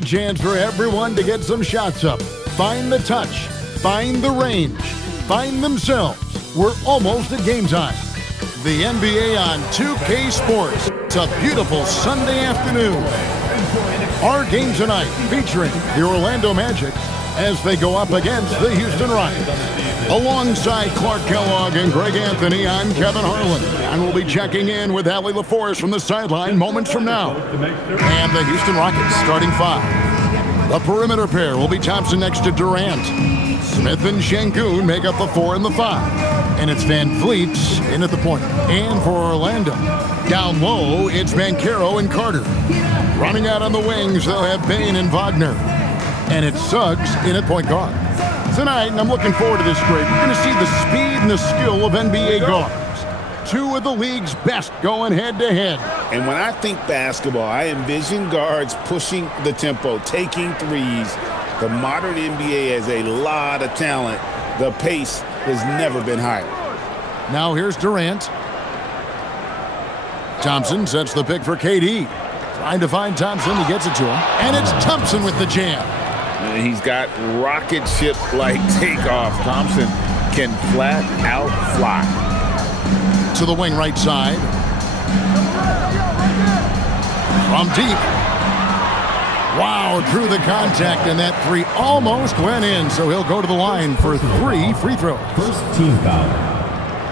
a chance for everyone to get some shots up. Find the touch. Find the range. Find themselves. We're almost at game time. The NBA on 2K Sports. It's a beautiful Sunday afternoon. Our game tonight featuring the Orlando Magic as they go up against the Houston Rockets. Alongside Clark Kellogg and Greg Anthony, I'm Kevin Harlan. And we'll be checking in with Allie LaForce from the sideline moments from now. And the Houston Rockets starting five. The perimeter pair will be Thompson next to Durant. Smith and Şengün make up the 4 and the 5. And it's Van Vliet in at the point. And for Orlando, down low, it's Banchero and Carter. Running out on the wings, they'll have Bane and Wagner. And it's Suggs in at point guard. Tonight, and I'm looking forward to this grade, we're going to see the speed and the skill of NBA guards. Two of the league's best going head-to-head. And when I think basketball, I envision guards pushing the tempo, taking threes. The modern NBA has a lot of talent. The pace has never been higher. Now here's Durant. Thompson sets the pick for KD. Trying to find Thompson, he gets it to him. And it's Thompson with the jam. He's got rocket ship-like takeoff. Thompson can flat out fly. To the wing right side. From deep. Wow, drew the contact, and that three almost went in, so he'll go to the line for 3 free throws. First team foul.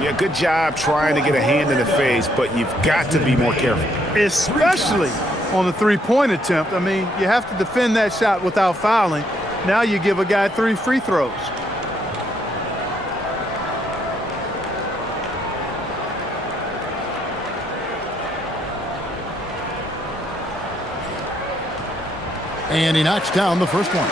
Yeah, good job trying to get a hand in the face, but you've got to be more careful. Especially on the three-point attempt. I mean, you have to defend that shot without fouling. Now you give a guy 3 free throws. And he knocks down the first one.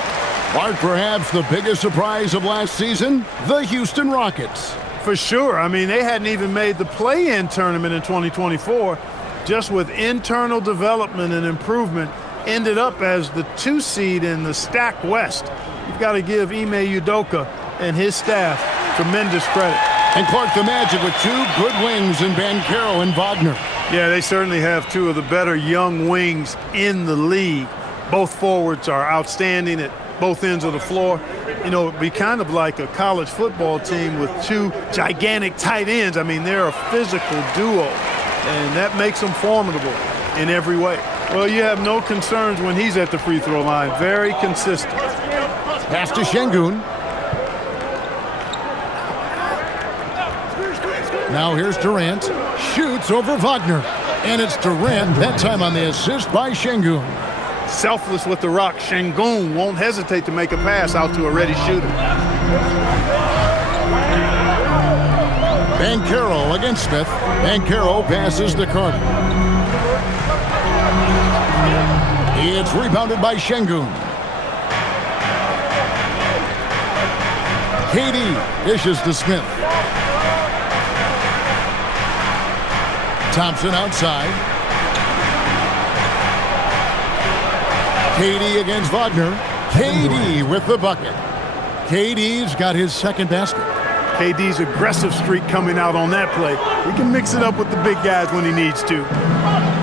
Clark, perhaps the biggest surprise of last season, the Houston Rockets. For sure. I mean, they hadn't even made the play-in tournament in 2024. Just with internal development and improvement, ended up as the 2 seed in the stacked West. You've got to give Ime Udoka and his staff tremendous credit. And Clark, the Magic with 2 good wings in Banchero and Wagner. Yeah, they certainly have 2 of the better young wings in the league. Both forwards are outstanding at both ends of the floor. You know, it'd be kind of like a college football team with 2 gigantic tight ends. I mean, they're a physical duo, and that makes them formidable in every way. Well, you have no concerns when he's at the free throw line. Very consistent. Pass to Şengün. Now here's Durant. Shoots over Wagner. And it's Durant, that time on the assist by Şengün. Selfless with the rock, Şengün won't hesitate to make a pass out to a ready shooter. Banchero against Smith. Banchero passes to Carter. It's rebounded by Şengün. KD dishes to Smith. Thompson outside. KD against Wagner. KD with the bucket. KD's got his second basket. KD's aggressive streak coming out on that play. He can mix it up with the big guys when he needs to.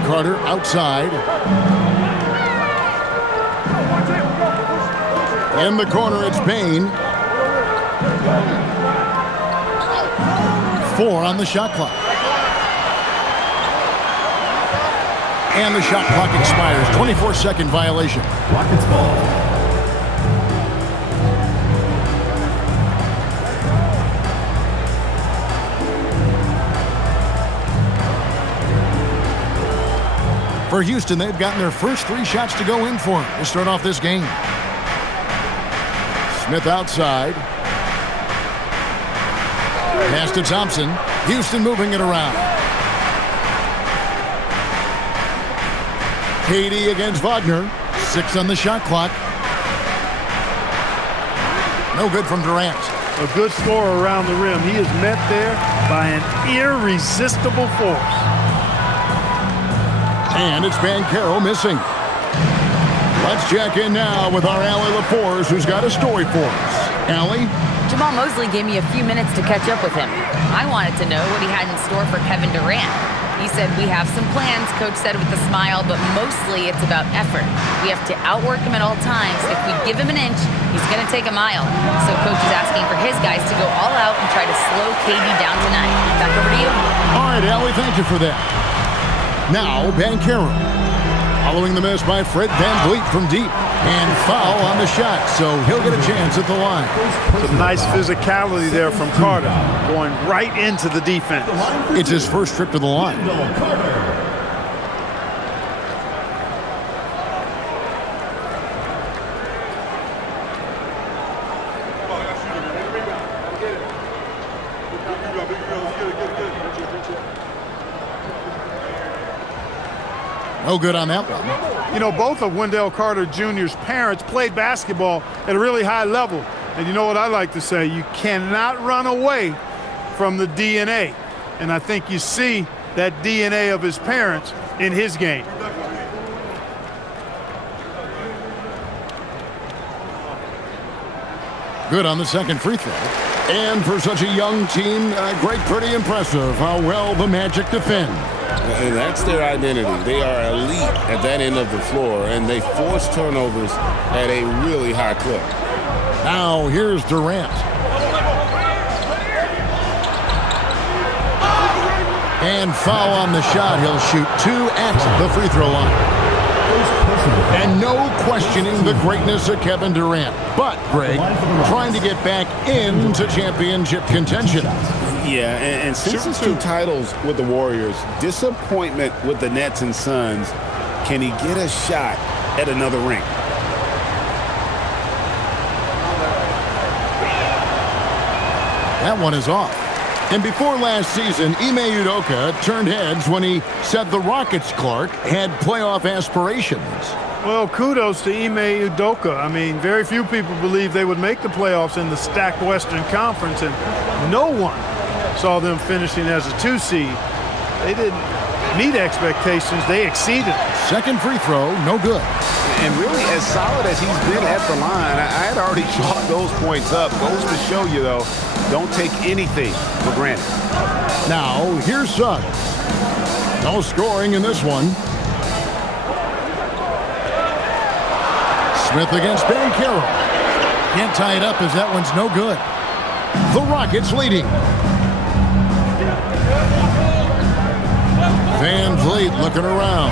Carter outside. In the corner, it's Bane. 4 on the shot clock. And the shot clock expires. 24-second violation. Rockets ball. For Houston, they've gotten their first 3 shots to go in for him to start off this game. Smith outside. Pass to Thompson. Houston moving it around. KD against Wagner. 6 on the shot clock. No good from Durant. A good scorer around the rim. He is met there by an irresistible force. And it's Banchero missing. Let's check in now with our Allie LaForce, who's got a story for us. Allie? Jamal Mosley gave me a few minutes to catch up with him. I wanted to know what he had in store for Kevin Durant. He said, "We have some plans," Coach said with a smile, "but mostly it's about effort. We have to outwork him at all times. If we give him an inch, he's going to take a mile." So Coach is asking for his guys to go all out and try to slow KD down tonight. Back over to you. All right, Allie, thank you for that. Now, Banchero. Following the miss by Fred VanVleet from deep. And foul on the shot, so he'll get a chance at the line. Some nice physicality there from Carter, going right into the defense. It's his first trip to the line. No good on that one. You know, both of Wendell Carter Jr.'s parents played basketball at a really high level. And you know what I like to say? You cannot run away from the DNA. And I think you see that DNA of his parents in his game. Good on the second free throw. And for such a young team, pretty impressive how well the Magic defend. And that's their identity. They are elite at that end of the floor, and they force turnovers at a really high clip. Now here's Durant. And foul on the shot. He'll shoot 2 at the free throw line. And no questioning the greatness of Kevin Durant. But, Greg, trying to get back into championship contention. Yeah, and since his 2 titles with the Warriors, disappointment with the Nets and Suns, can he get a shot at another ring? That one is off. And before last season, Ime Udoka turned heads when he said the Rockets, Clark, had playoff aspirations. Well, kudos to Ime Udoka. I mean, very few people believe they would make the playoffs in the stacked Western Conference, and no one saw them finishing as a 2 seed. They didn't meet expectations. They exceeded. Second free throw, no good. And really, as solid as he's been at the line, I had already chalked those points up. Goes to show you, though, don't take anything for granted. Now, here's Suggs. No scoring in this one. Smith against Banchero. Can't tie it up as that one's no good. The Rockets leading. VanVleet looking around.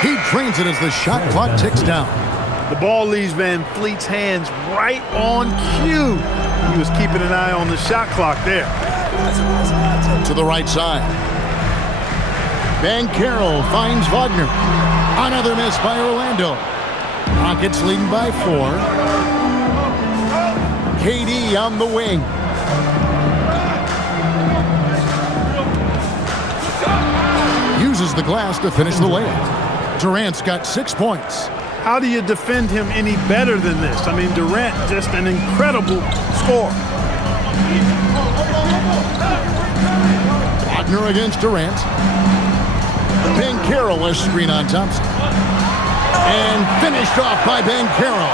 He drains it as the shot clock ticks down. The ball leaves VanVleet's hands right on cue. He was keeping an eye on the shot clock there. To the right side. Banchero finds Wagner. Another miss by Orlando. Rockets leading by 4. KD on the wing. Uses the glass to finish the layup. Durant's got 6 points. How do you defend him any better than this? I mean, Durant, just an incredible scorer. Wagner against Durant. Banchero, a screen on Thompson. And finished off by Banchero.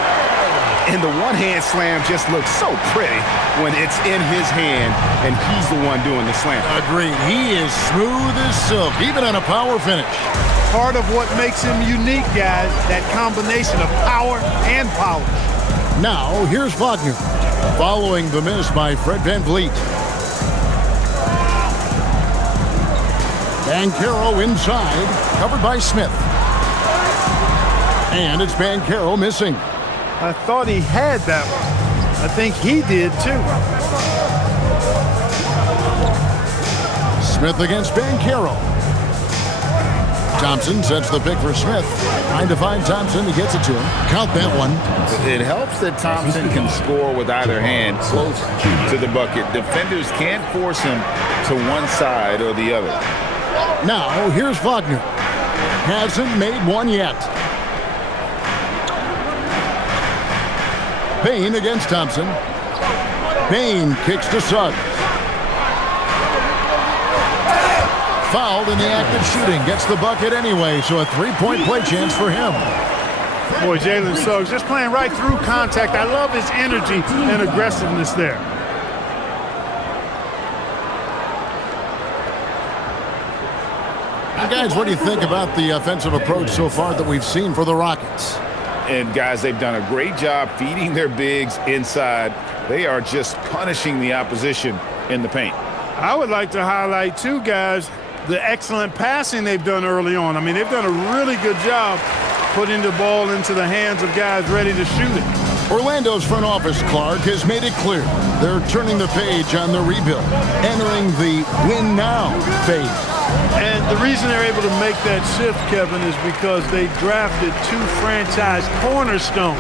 And the one-hand slam just looks so pretty when it's in his hand and he's the one doing the slam. Agreed. He is smooth as silk, even on a power finish. Part of what makes him unique, guys, that combination of power and polish. Now, here's Wagner, following the miss by Fred VanVleet. Banchero inside, covered by Smith. And it's Banchero missing. I thought he had that one. I think he did, too. Smith against Banchero. Thompson sets the pick for Smith. Trying to find Thompson. He gets it to him. Count that one. It helps that Thompson can score with either hand close to the bucket. Defenders can't force him to one side or the other. Now, here's Wagner. Hasn't made one yet. Payne against Thompson. Payne kicks to Suggs. Fouled in the act of shooting. Gets the bucket anyway, so a three-point play chance for him. Boy, Jalen Suggs just playing right through contact. I love his energy and aggressiveness there. Guys, what do you think about the offensive approach so far that we've seen for the Rockets? And, guys, they've done a great job feeding their bigs inside. They are just punishing the opposition in the paint. I would like to highlight, too, guys, the excellent passing they've done early on. I mean, they've done a really good job putting the ball into the hands of guys ready to shoot it. Orlando's front office, Clark, has made it clear they're turning the page on the rebuild, entering the win-now phase. And the reason they're able to make that shift, Kevin, is because they drafted two franchise cornerstones.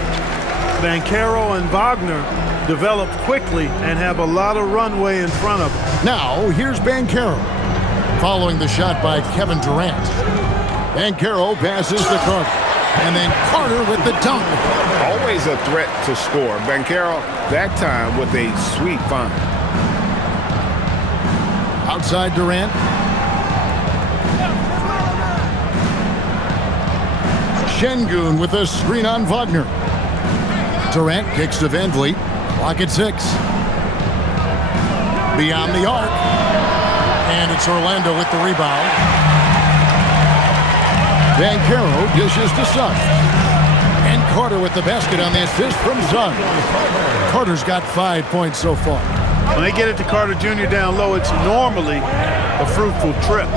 Banchero and Wagner developed quickly and have a lot of runway in front of them. Now, here's Banchero, following the shot by Kevin Durant. Banchero passes to Carter, and then Carter with the dunk. Always a threat to score. Banchero, that time with a sweet find. Outside Durant. Şengün with a screen on Wagner. Durant kicks to Van Vliet. Clock at 6. Beyond the arc. And it's Orlando with the rebound. Banchero dishes to Suggs. And Carter with the basket on the assist from Suggs. Carter's got 5 points so far. When they get it to Carter Jr. down low, it's normally a fruitful trip.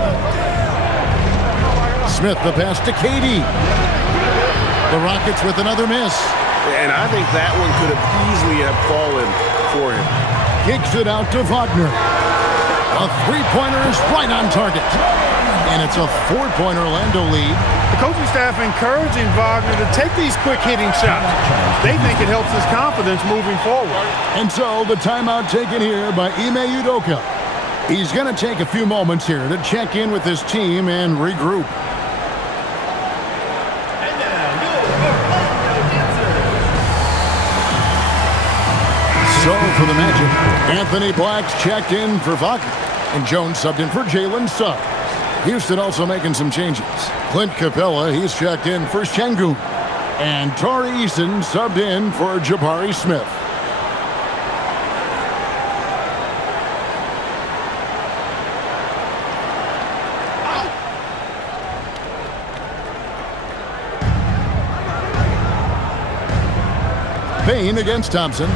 Smith the pass to KD. The Rockets with another miss. And I think that one could have easily have fallen for him. Kicks it out to Wagner. A three-pointer is right on target. And it's a 4-point Orlando lead. The coaching staff encouraging Wagner to take these quick-hitting shots. They think it helps his confidence moving forward. And so the timeout taken here by Ime Udoka. He's going to take a few moments here to check in with his team and regroup. So for the Magic, Anthony Black's checked in for Wagner, and Jones subbed in for Jalen Suggs. Houston also making some changes. Clint Capella, he's checked in for Şengün, and Tari Eason subbed in for Jabari Smith. Payne against Thompson.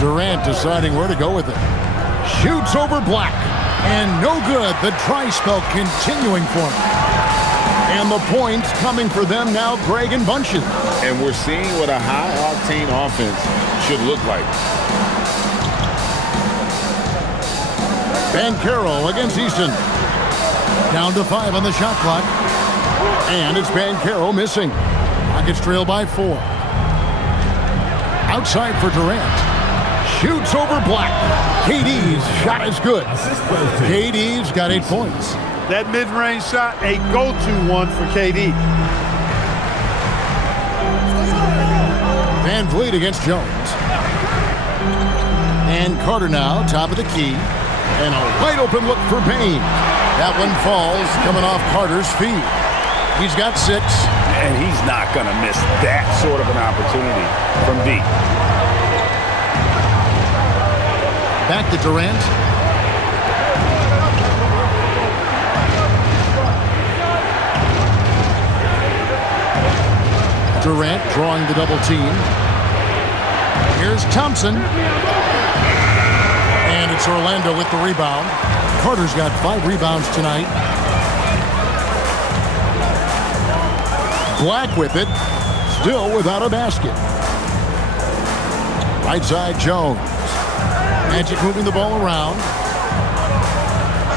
Durant deciding where to go with it. Shoots over Black. And no good. The dry spell continuing for him. And the points coming for them now, Greg and Bunches. And we're seeing what a high-octane offense should look like. Banchero against Easton. Down to 5 on the shot clock. And it's Banchero missing. Rockets trail by 4. Outside for Durant. Shoots over Black. KD's shot is good. KD's got 8 points. That mid-range shot, a go-to one for KD. Van Vliet against Jones. And Carter now, top of the key. And a wide open look for Payne. That one falls, coming off Carter's feet. He's got 6. And he's not going to miss that sort of an opportunity from deep. Back to Durant. Durant drawing the double team. Here's Thompson. And it's Orlando with the rebound. Carter's got 5 rebounds tonight. Black with it. Still without a basket. Right side Jones. Magic moving the ball around.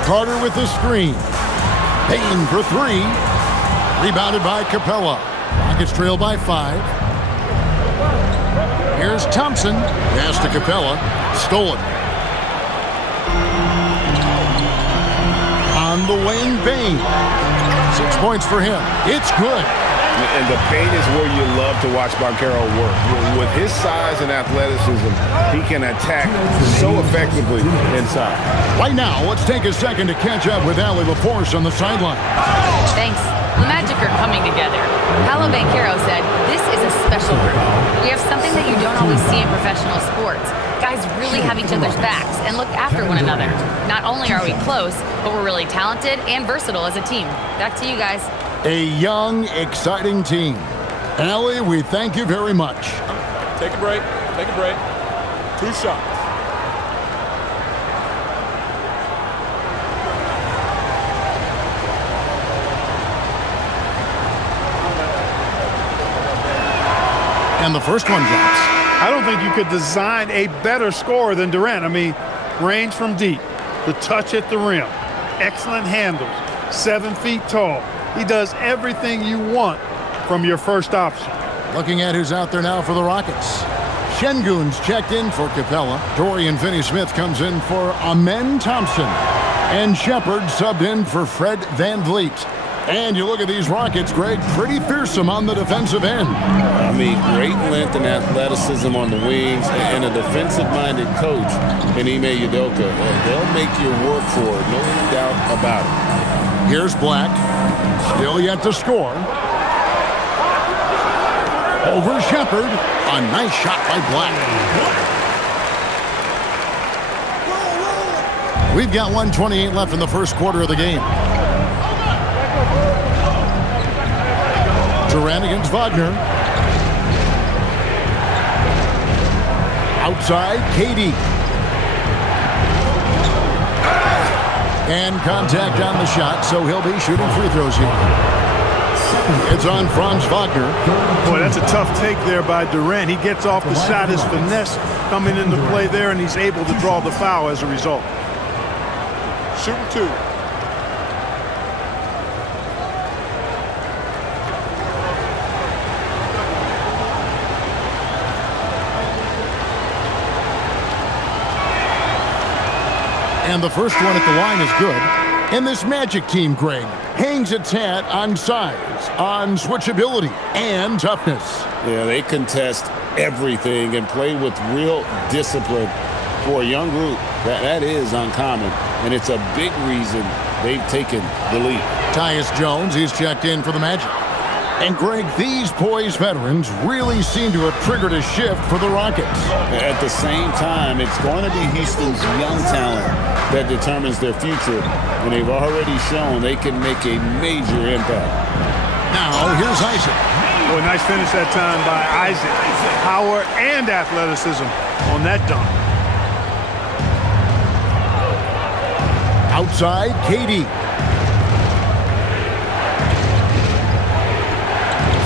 Carter with the screen. Payne for 3. Rebounded by Capella. Rockets trail by 5. Here's Thompson. Pass to Capella. Stolen. On the wing, Payne. 6 points for him. It's good. And the paint is where you love to watch Banchero work. With his size and athleticism, he can attack so effectively inside. Right now, let's take a second to catch up with Allie LaForce on the sideline. Thanks. The Magic are coming together. Paolo Banchero said, "This is a special group. We have something that you don't always see in professional sports. Guys really have each other's backs and look after one another. Not only are we close, but we're really talented and versatile as a team." Back to you guys. A young, exciting team. Allie, we thank you very much. Take a break. Take a break. 2 shots. And the first one drops. I don't think you could design a better scorer than Durant. I mean, range from deep, the touch at the rim, excellent handles, 7 feet tall. He does everything you want from your first option. Looking at who's out there now for the Rockets. Şengün's checked in for Capella. Dorian Finney-Smith comes in for Amen Thompson. And Shepard subbed in for Fred VanVleet. And you look at these Rockets, Greg, pretty fearsome on the defensive end. I mean, great length and athleticism on the wings, and a defensive-minded coach in Ime Udoka. They'll make you work for it, no doubt about it. Here's Black, still yet to score. Over Shepard, a nice shot by Black. We've got 1:28 left in the first quarter of the game. Durant against Wagner. Outside, KD. And contact on the shot, so he'll be shooting free throws here. It's on Franz Wagner. Boy, that's a tough take there by Durant. He gets off the shot, his finesse coming into play there, and he's able to draw the foul as a result. Shooting 2. And the first one at the line is good. And this Magic team, Greg, hangs its hat on size, on switchability, and toughness. Yeah, they contest everything and play with real discipline. For a young group, that is uncommon, and it's a big reason they've taken the lead. Tyus Jones, he's checked in for the Magic. And Greg, these poised veterans really seem to have triggered a shift for the Rockets. At the same time, it's going to be Houston's young talent that determines their future, and they've already shown they can make a major impact. Now, here's Isaac. Boy, nice finish that time by Isaac. Power and athleticism on that dunk. Outside, KD.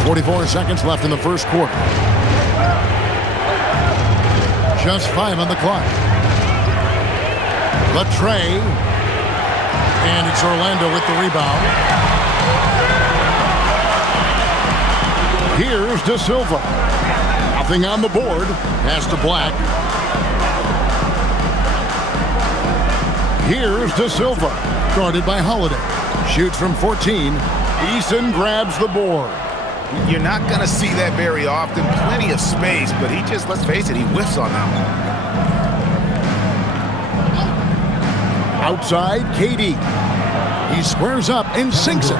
44 seconds left in the first quarter. Just 5 on the clock. Latrey. And it's Orlando with the rebound. Here's De Silva. Nothing on the board. Pass to Black. Here's De Silva. Guarded by Holiday. Shoots from 14. Eason grabs the board. You're not going to see that very often. Plenty of space, but he just, let's face it, he whiffs on that one. Outside, KD. He squares up and sinks it.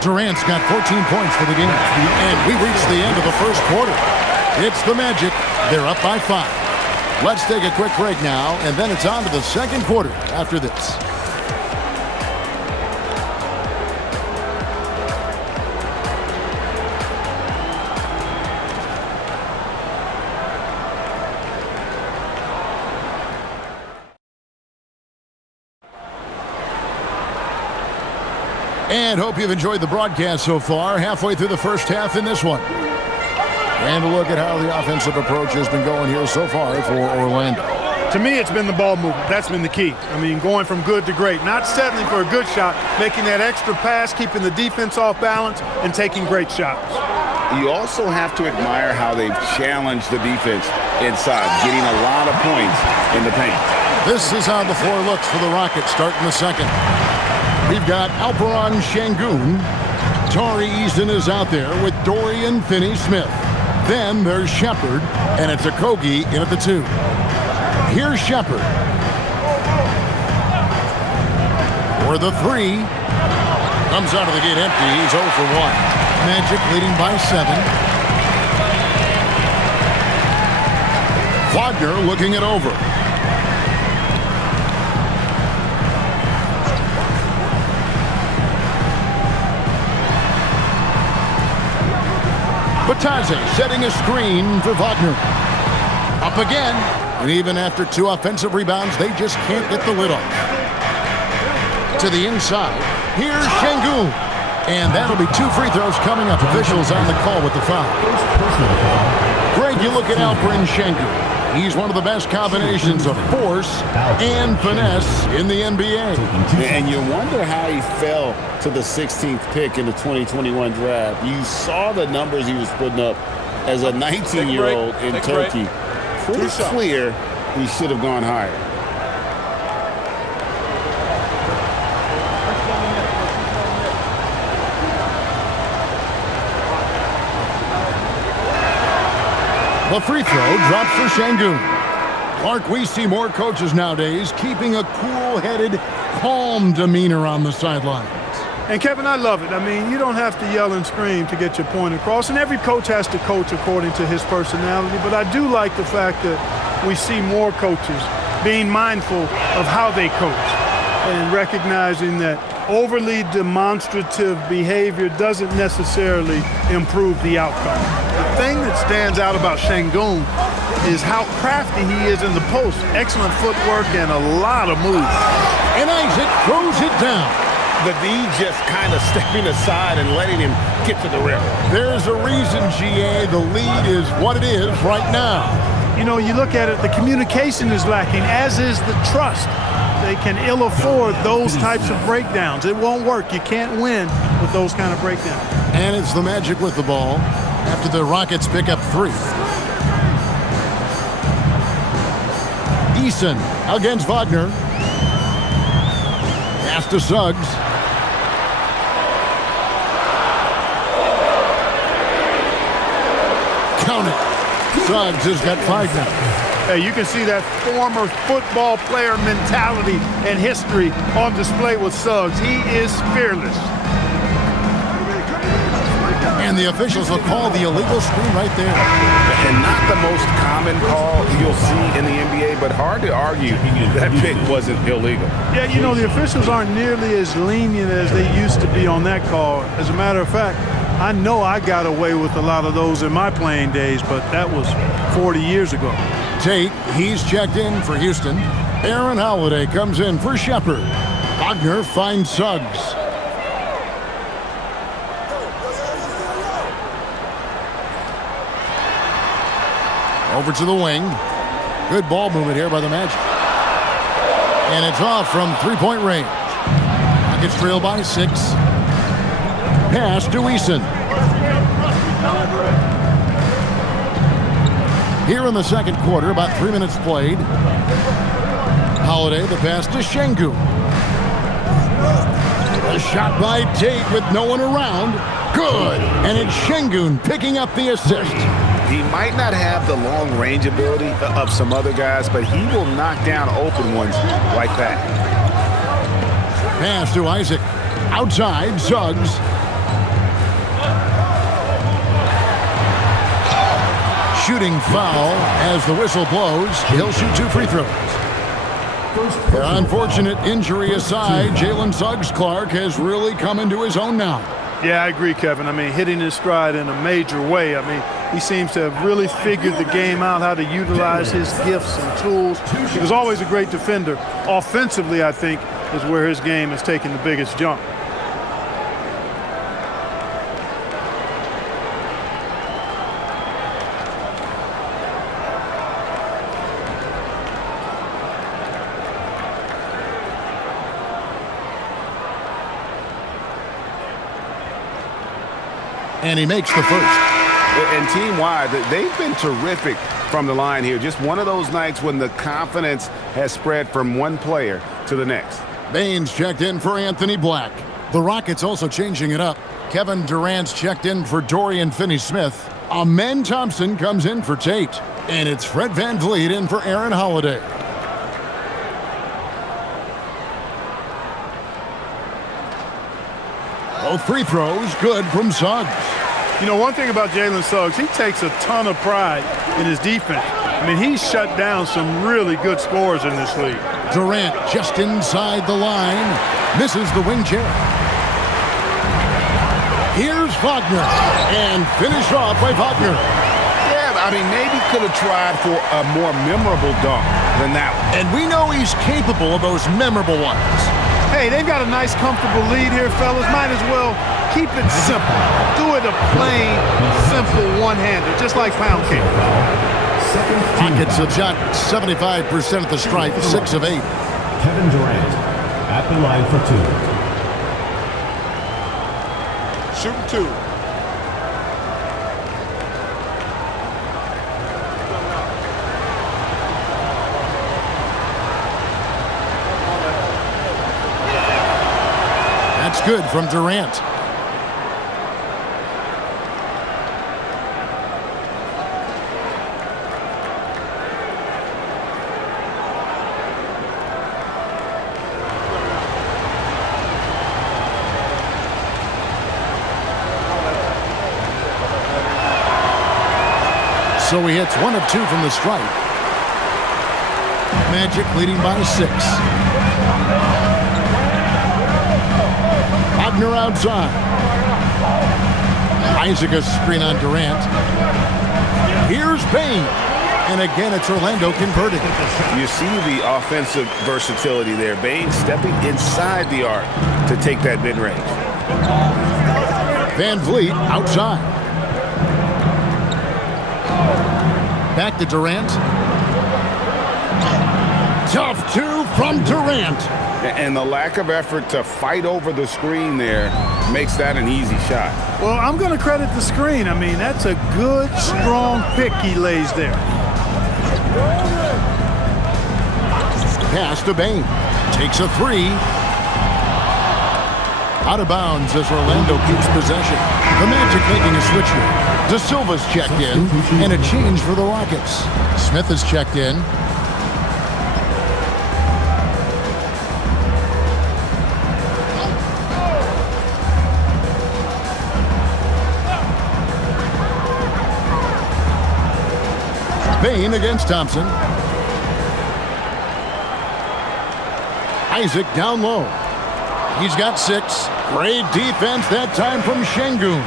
Durant's got 14 points for the game. And we reach the end of the first quarter. It's the Magic. They're up by 5. Let's take a quick break now, and then it's on to the second quarter after this. And hope you've enjoyed the broadcast so far. Halfway through the first half in this one. And a look at how the offensive approach has been going here so far for Orlando. To me, it's been the ball movement. That's been the key. I mean, going from good to great. Not settling for a good shot, making that extra pass, keeping the defense off balance, and taking great shots. You also have to admire how they've challenged the defense inside, getting a lot of points in the paint. This is how the floor looks for the Rockets starting the second. We've got Alperen Şengün, Tari Eason is out there with Dorian Finney-Smith. Then there's Shepard, and it's Okogie in at the 2. Here's Shepard. For the 3. Comes out of the gate empty. He's 0 for 1. Magic leading by 7. Wagner looking it over. Batadze setting a screen for Wagner. Up again. And even after 2 offensive rebounds, they just can't get the lid off. To the inside. Here's Şengün. And that'll be 2 free throws coming up. Officials on the call with the foul. Greg, you look at Alperen Şengün. He's one of the best combinations of force and finesse in the NBA. And you wonder how he fell to the 16th pick in the 2021 draft. You saw the numbers he was putting up as a 19-year-old in Turkey. Pretty clear he should have gone higher. The free throw drops for Şengün. Clark, we see more coaches nowadays keeping a cool-headed, calm demeanor on the sidelines. And, Kevin, I love it. I mean, you don't have to yell and scream to get your point across, and every coach has to coach according to his personality. But I do like the fact that we see more coaches being mindful of how they coach and recognizing that overly demonstrative behavior doesn't necessarily improve the outcome. The thing that stands out about Şengün is how crafty he is in the post. Excellent footwork and a lot of moves. And Isaac throws it down. The D just kind of stepping aside and letting him get to the rim. There's a reason, GA, the lead is what it is right now. You know, you look at it, the communication is lacking, as is the trust. They can ill afford those types of breakdowns. It won't work. You can't win with those kind of breakdowns. And it's the Magic with the ball after the Rockets pick up 3. Eason against Wagner. Pass to Suggs. Count it. Suggs has got 5 now. Hey, you can see that former football player mentality and history on display with Suggs. He is fearless. And the officials will call the illegal screen right there. And not the most common call you'll see in the NBA, but hard to argue that pick wasn't illegal. Yeah, you know, the officials aren't nearly as lenient as they used to be on that call. As a matter of fact, I know I got away with a lot of those in my playing days, but that was 40 years ago. Tate, he's checked in for Houston. Aaron Holiday comes in for Shepard. Wagner finds Suggs. Over to the wing. Good ball movement here by the Magic. And it's off from three-point range. Rockets trail by 6. Pass to Eason. Here in the second quarter, about 3 minutes played. Holiday, the pass to Şengün. A shot by Tate with no one around. Good. And it's Şengün picking up the assist. He might not have the long-range ability of some other guys, but he will knock down open ones like that. Pass to Isaac. Outside, Suggs. Shooting foul as the whistle blows. He'll shoot 2 free throws. Unfortunate injury aside, Jalen Suggs Clark has really come into his own now. Yeah, I agree, Kevin. I mean, hitting his stride in a major way. I mean, he seems to have really figured the game out, how to utilize his gifts and tools. He was always a great defender. Offensively, I think, is where his game is taking the biggest jump. And he makes the first. And team-wide, they've been terrific from the line here. Just one of those nights when the confidence has spread from one player to the next. Baines checked in for Anthony Black. The Rockets also changing it up. Kevin Durant's checked in for Dorian Finney-Smith. Amen Thompson comes in for Tate. And it's Fred VanVleet in for Aaron Holiday. Both free throws good from Suggs. You know, one thing about Jalen Suggs, he takes a ton of pride in his defense. I mean, he's shut down some really good scorers in this league. Durant just inside the line. Misses the wing chair. Here's Wagner. And finished off by Wagner. Yeah, I mean, maybe could have tried for a more memorable dunk than that one. And we know he's capable of those memorable ones. Hey, they've got a nice, comfortable lead here, fellas. Might as well keep it simple. Do it a plain, simple one-hander, just like pound cake. Rockets have shot 75% at the stripe, 6 of 8. Kevin Durant at the line for 2. Shooting 2. That's good from Durant. So he hits 1 of 2 from the stripe. Magic leading by 6. Wagner outside. Isaac a screen on Durant. Here's Payne. And again, it's Orlando converting. You see the offensive versatility there. Bain stepping inside the arc to take that mid-range. VanVleet outside. Back to Durant. Tough 2 from Durant. And the lack of effort to fight over the screen there makes that an easy shot. Well, I'm going to credit the screen. I mean, that's a good, strong pick he lays there. Pass to Bain. Takes a 3. Out of bounds as Orlando keeps possession. The Magic making a switch here. De Silva's checked in, and a change for the Rockets. Smith is checked in. Bain against Thompson. Isaac down low. He's got 6. Great defense that time from Şengün.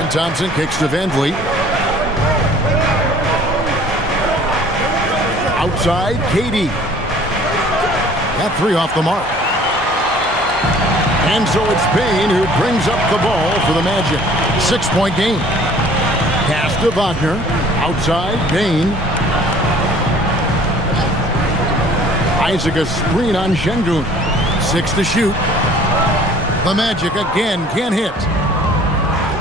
And Thompson kicks to VanVleet. Outside, KD. Got 3 off the mark. And so it's Bain who brings up the ball for the Magic. 6-point game. Pass to Wagner. Outside, Bain. Isaac a screen on Şengün. 6 to shoot. The Magic again can't hit.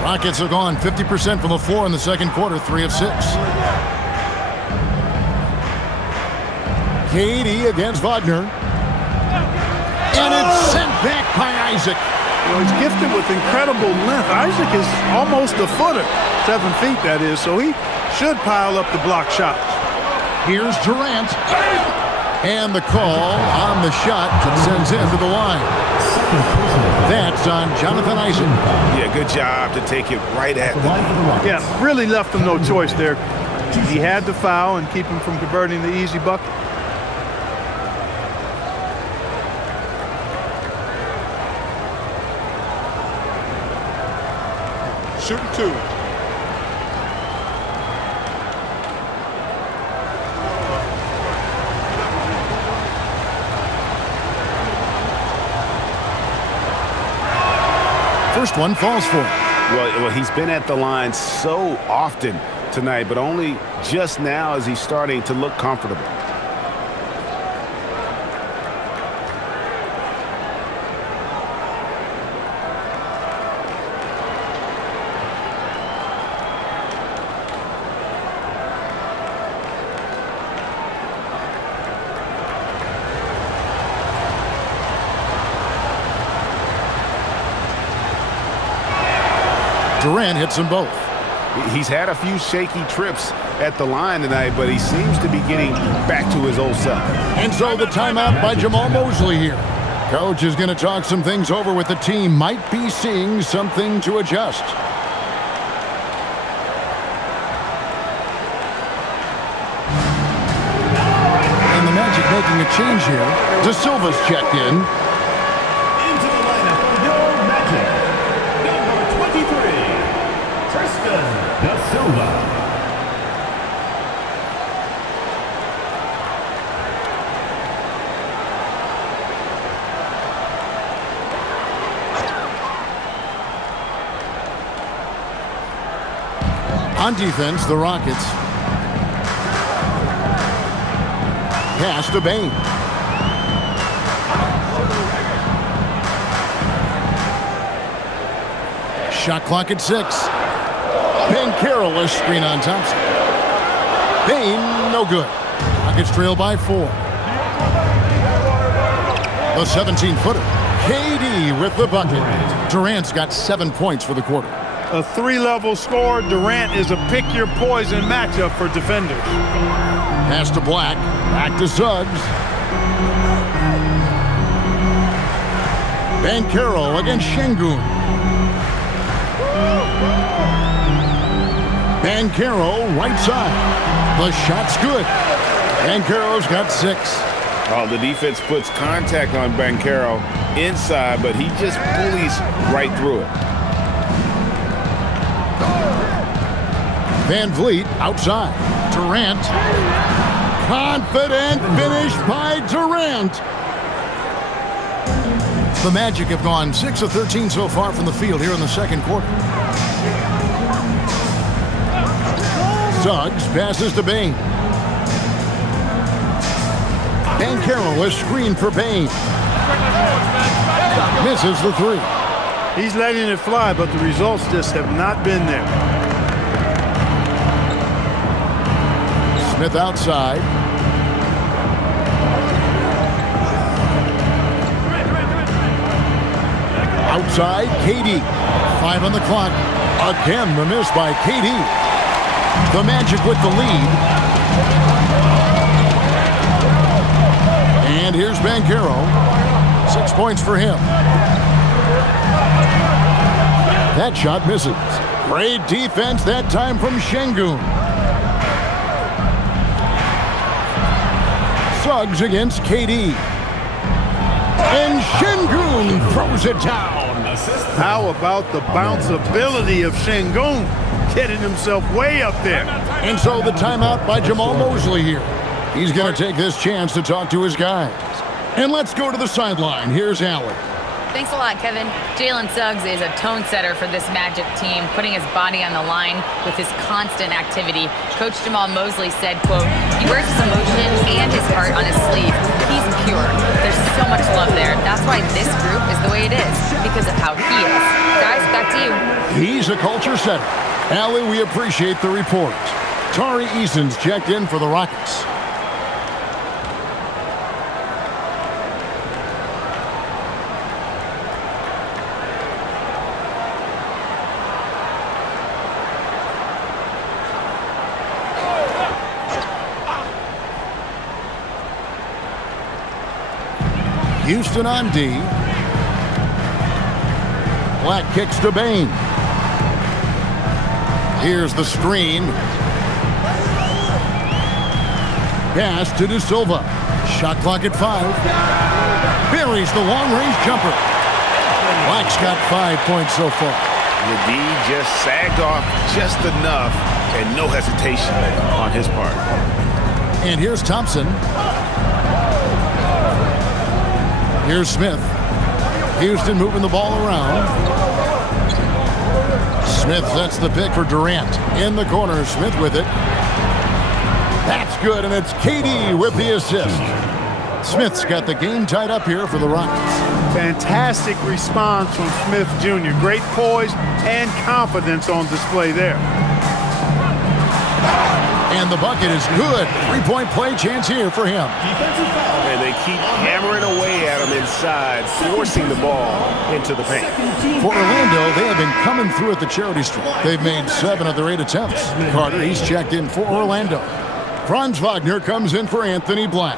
Rockets have gone 50% from the floor in the second quarter, 3 of 6. KD against Wagner. And it's sent back by Isaac. You know, he's gifted with incredible length. Isaac is almost a footer, 7 feet that is, so he should pile up the block shots. Here's Durant. And the call on the shot that sends him to the line. That's on Jonathan Isaac. Yeah, good job to take it right at the line. Yeah, really left him no choice there. He had to foul and keep him from converting the easy bucket. Shooting 2. First one falls for him. Well, he's been at the line so often tonight, but only just now is he starting to look comfortable. Durant hits them both. He's had a few shaky trips at the line tonight, but he seems to be getting back to his old self. And so the timeout by Jamal Mosley here. Coach is going to talk some things over with the team. Might be seeing something to adjust. And the Magic making a change here. De Silva's checked in. Into the lineup for your Magic, number 23, Tristan De Silva. On defense, the Rockets. Pass to Bane. Shot clock at 6. Carroll, a screen on Thompson. Bane, no good. Rockets trail by 4. The 17-footer. KD with the bucket. Durant's got 7 points for the quarter. A 3-level score. Durant is a pick-your-poison matchup for defenders. Pass to Black. Back to Suggs. Carroll against Şengün. Carroll, right side. The shot's good. Carroll's got 6. Oh, the defense puts contact on Carroll inside, but he just bullies right through it. Van Vliet outside. Durant. Confident finish by Durant. The Magic have gone 6 of 13 so far from the field here in the second quarter. Suggs passes to Bane. Carroll is screened for Bane. Misses the 3. He's letting it fly, but the results just have not been there. Smith outside. Outside, KD. 5 on the clock. Again, the miss by KD. The Magic with the lead. And here's Carroll. 6 points for him. That shot misses. Great defense that time from Şengün. Suggs against KD. And Şengün throws it down. How about the bounceability of Şengün? Getting himself way up there. And so the timeout by Jamal Mosley here. He's going to take this chance to talk to his guys. And let's go to the sideline. Here's Allen. Thanks a lot, Kevin. Jalen Suggs is a tone setter for this Magic team, putting his body on the line with his constant activity. Coach Jamal Mosley said, quote, he wears his emotion and his heart on his sleeve. He's pure. There's so much love there. That's why this group is the way it is, because of how he is. Guys, back to you. He's a culture setter. Allie, we appreciate the report. Tari Eason's checked in for the Rockets. Houston on D. Black kicks to Bane. Here's the screen. Pass to De Silva. Shot clock at 5. Buries the long-range jumper. Black's got 5 points so far. The D just sagged off just enough and no hesitation on his part. And here's Thompson. Here's Smith. Houston moving the ball around. Smith sets the pick for Durant. In the corner, Smith with it. That's good, and it's KD with the assist. Smith's got the game tied up here for the Rockets. Fantastic response from Smith Jr. Great poise and confidence on display there. And the bucket is good. Three-point play chance here for him. Defensive foul. And they keep hammering away at him inside, forcing the ball into the paint. For Orlando, they have been coming through at the charity stripe. They've made 7 of their 8 attempts. Carter, he's checked in for Orlando. Franz Wagner comes in for Anthony Black.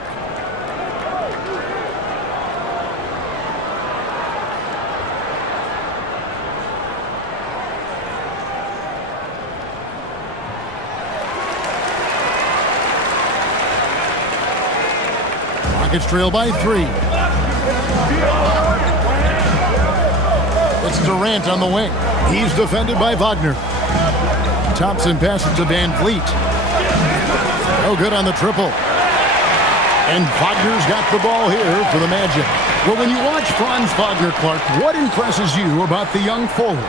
Rockets trail by 3. It's Durant on the wing. He's defended by Wagner. Thompson passes to Van Vliet. No good on the triple. And Wagner's got the ball here for the Magic. Well, when you watch Franz Wagner, Clark, what impresses you about the young forward?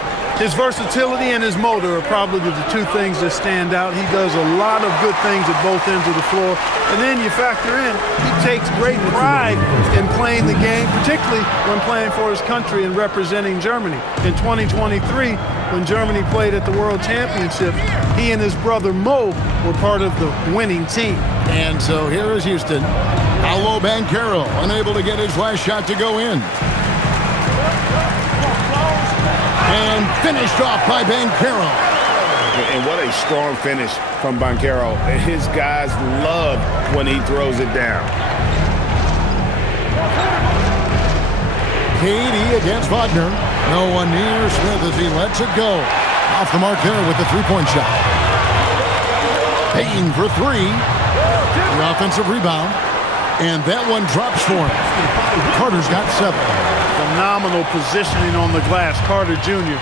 His versatility and his motor are probably the 2 things that stand out. He does a lot of good things at both ends of the floor. And then you factor in, he takes great pride in playing the game, particularly when playing for his country and representing Germany. In 2023, when Germany played at the World Championship, he and his brother Mo were part of the winning team. And so here is Houston. Paolo Banchero unable to get his last shot to go in. And finished off by Banchero. And what a strong finish from Banchero. His guys love when he throws it down. KD against Wagner. No one near Smith as he lets it go. Off the mark there with the three-point shot. Payton for 3. The offensive rebound. And that one drops for him. Carter's got 7. Phenomenal positioning on the glass. Carter Jr.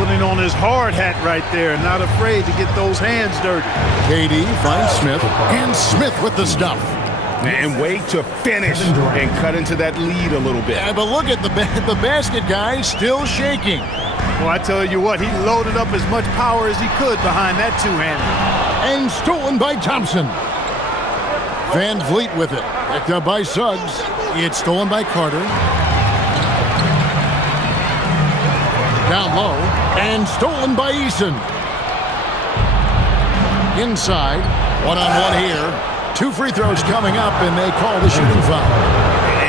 putting on his hard hat right there, not afraid to get those hands dirty. KD finds Smith, and Smith with the stuff. And wait to finish and cut into that lead a little bit. Yeah, but look at the basket guy still shaking. Well, I tell you what, he loaded up as much power as he could behind that 2-hander. And stolen by Thompson. Van Vliet with it. Picked up by Suggs. It's stolen by Carter. Down low. And stolen by Eason. Inside. One-on-one here. 2 free throws coming up, and they call the shooting foul.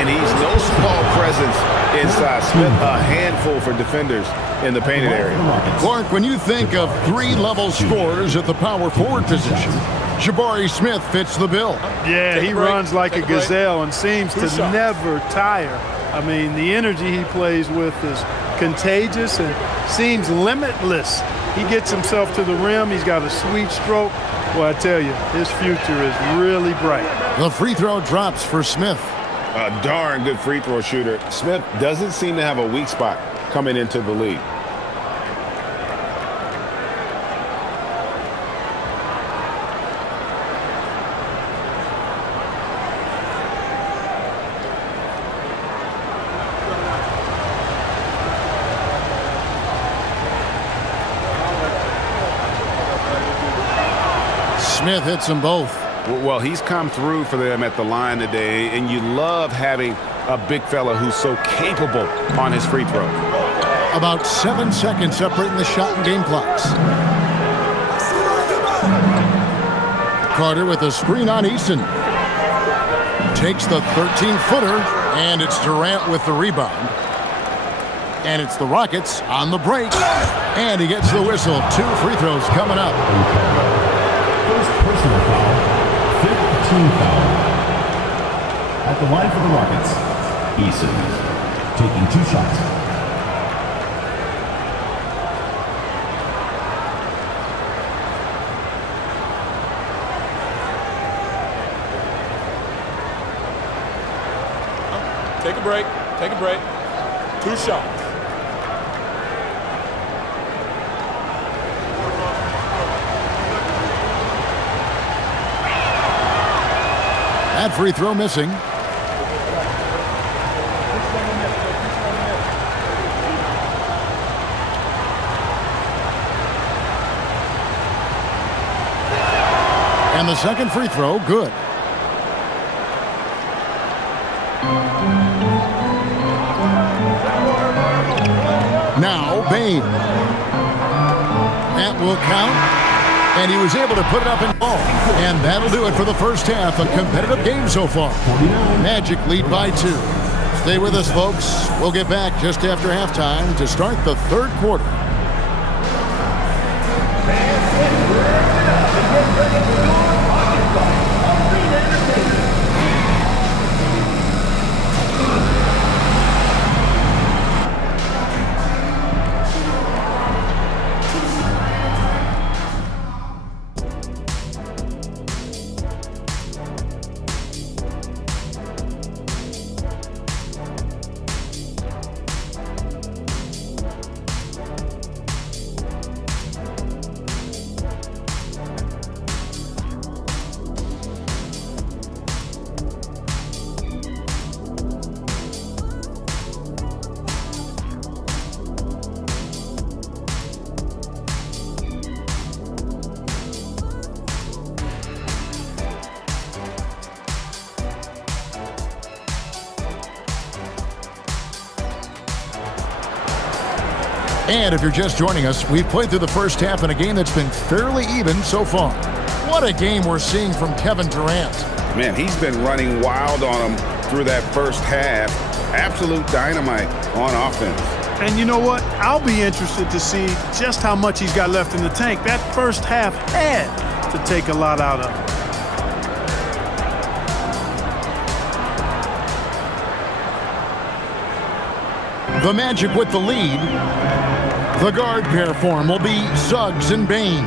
And he's no small presence inside. Smith, a handful for defenders in the painted area. Clark, when you think of 3-level scorers at the power forward position, Jabari Smith fits the bill. Yeah, he runs like a gazelle and seems to never tire. I mean, the energy he plays with is contagious and seems limitless. He gets himself to the rim. He's got a sweet stroke. Well, I tell you, his future is really bright. The free throw drops for Smith. A darn good free throw shooter. Smith doesn't seem to have a weak spot coming into the league. Smith hits them both. Well, he's come through for them at the line today, and you love having a big fella who's so capable on his free throw. About 7 seconds separating the shot and game clocks. Carter with a screen on Eason. Takes the 13-footer, and it's Durant with the rebound. And it's the Rockets on the break. And he gets the whistle. 2 free throws coming up. First personal foul, 5th team foul. At the line for the Rockets, Eason taking 2 shots. Take a break. Take a break. 2 shots. That free throw missing. And the second free throw, good. Now, Bain. That will count. and he was able to put it up and ball. And that'll do it for the first half. A competitive game so far. Magic lead by 2. Stay with us, folks. We'll get back just after halftime to start the third quarter. And if you're just joining us, we've played through the first half in a game that's been fairly even so far. What a game we're seeing from Kevin Durant. Man, he's been running wild on him through that first half. Absolute dynamite on offense. And you know what? I'll be interested to see just how much he's got left in the tank. That first half had to take a lot out of him. The Magic with the lead. The guard pair form will be Suggs and Bain.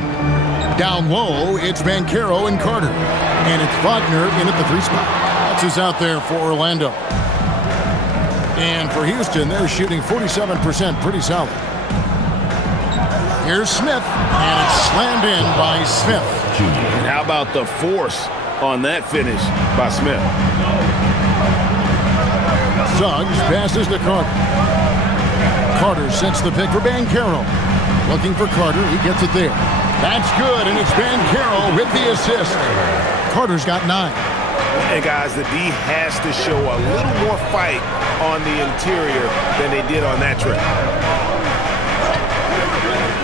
Down low, it's Banchero and Carter. And it's Wagner in at the 3 spot. That's who's out there for Orlando. And for Houston, they're shooting 47%, pretty solid. Here's Smith, and it's slammed in by Smith. And how about the force on that finish by Smith? Suggs passes to Carter. Carter sets the pick for Banchero. Looking for Carter, he gets it there. That's good, and it's Banchero with the assist. Carter's got 9. And guys, the D has to show a little more fight on the interior than they did on that trip.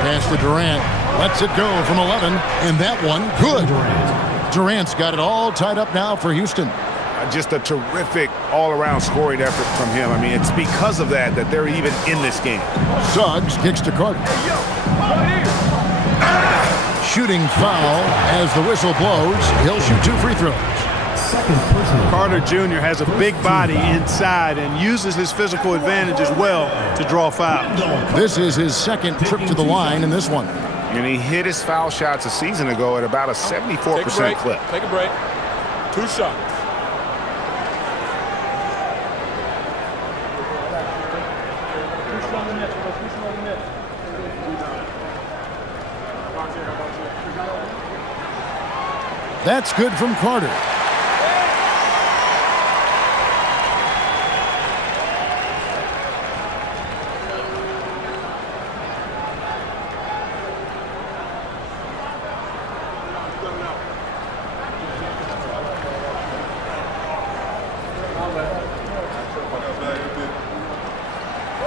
Pass to Durant. Lets it go from 11, and that one, good. Durant's got it all tied up now for Houston. Just a terrific all-around scoring effort from him. I mean, it's because of that they're even in this game. Suggs kicks to Carter. Shooting foul as the whistle blows. He'll shoot 2 free throws. Carter Jr. has a big body inside and uses his physical advantage as well to draw fouls. This is his second trip to the line in this one. And he hit his foul shots a season ago at about a 74% clip. Take a break. 2 shots. That's good from Carter.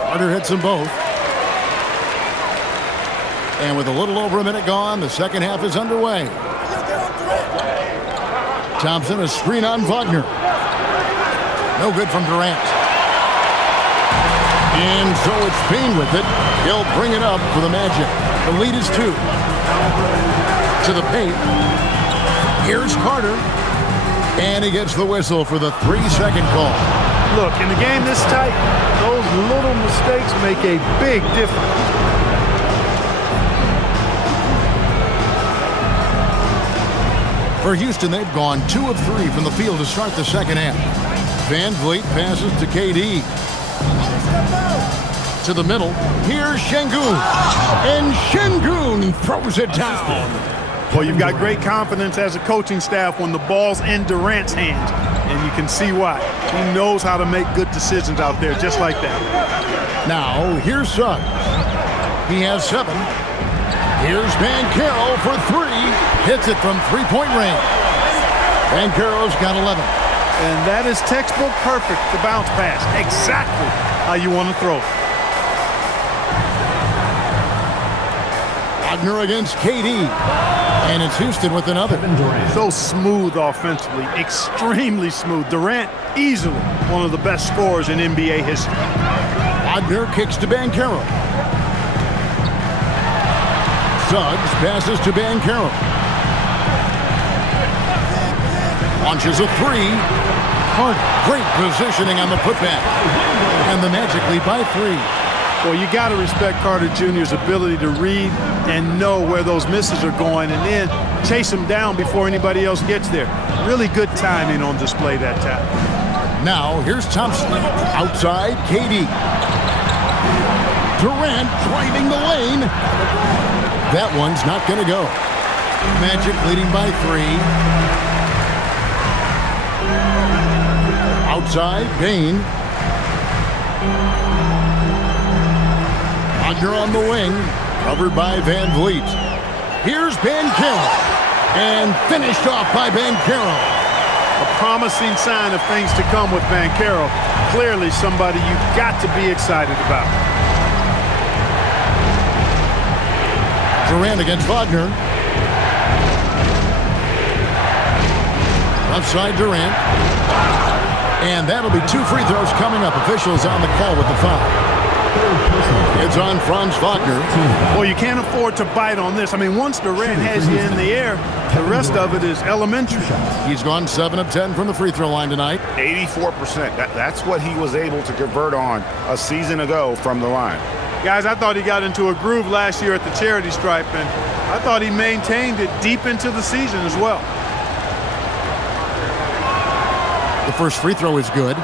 Carter hits them both. And with a little over a minute gone, the second half is underway. Thompson, a screen on Wagner. No good from Durant. And so it's Bain with it. He'll bring it up for the Magic. The lead is 2. To the paint. Here's Carter. And he gets the whistle for the 3-second call. Look, in the game this tight, those little mistakes make a big difference. For Houston, they've gone 2 of 3 from the field to start the second half. Van Vliet passes to KD. To the middle. Here's Şengün. And Şengün throws it down. Well, you've got great confidence as a coaching staff when the ball's in Durant's hands. And you can see why. He knows how to make good decisions out there just like that. Now, here's Suggs. He has 7. Here's Banchero for 3. Hits it from 3-point range. Banchero's got 11. And that is textbook perfect, the bounce pass. Exactly how you want to throw it. Wagner against KD. And it's Houston with another. So smooth offensively, extremely smooth. Durant, easily one of the best scorers in NBA history. Wagner kicks to Banchero. Suggs passes to Banchero. Launches a three. Great positioning on the putback. And the Magic lead by 3. Well, you got to respect Carter Jr.'s ability to read and know where those misses are going and then chase them down before anybody else gets there. Really good timing on display that time. Now, here's Thompson. Outside, KD. Durant driving the lane. That one's not going to go. Magic leading by 3. Outside, Bane. Wagner on the wing, covered by Van Vliet. Here's Banchero, and finished off by Banchero. A promising sign of things to come with Banchero. Clearly somebody you've got to be excited about. Durant against Wagner. Left side Durant. And that'll be 2 free throws coming up. Officials on the call with the foul. It's on Franz Wagner. Well, you can't afford to bite on this. I mean, once Durant has you in the air, the rest of it is elementary. He's gone 7 of 10 from the free throw line tonight. 84%. That's what he was able to convert on a season ago from the line. Guys, I thought he got into a groove last year at the charity stripe, and I thought he maintained it deep into the season as well. The first free throw is good.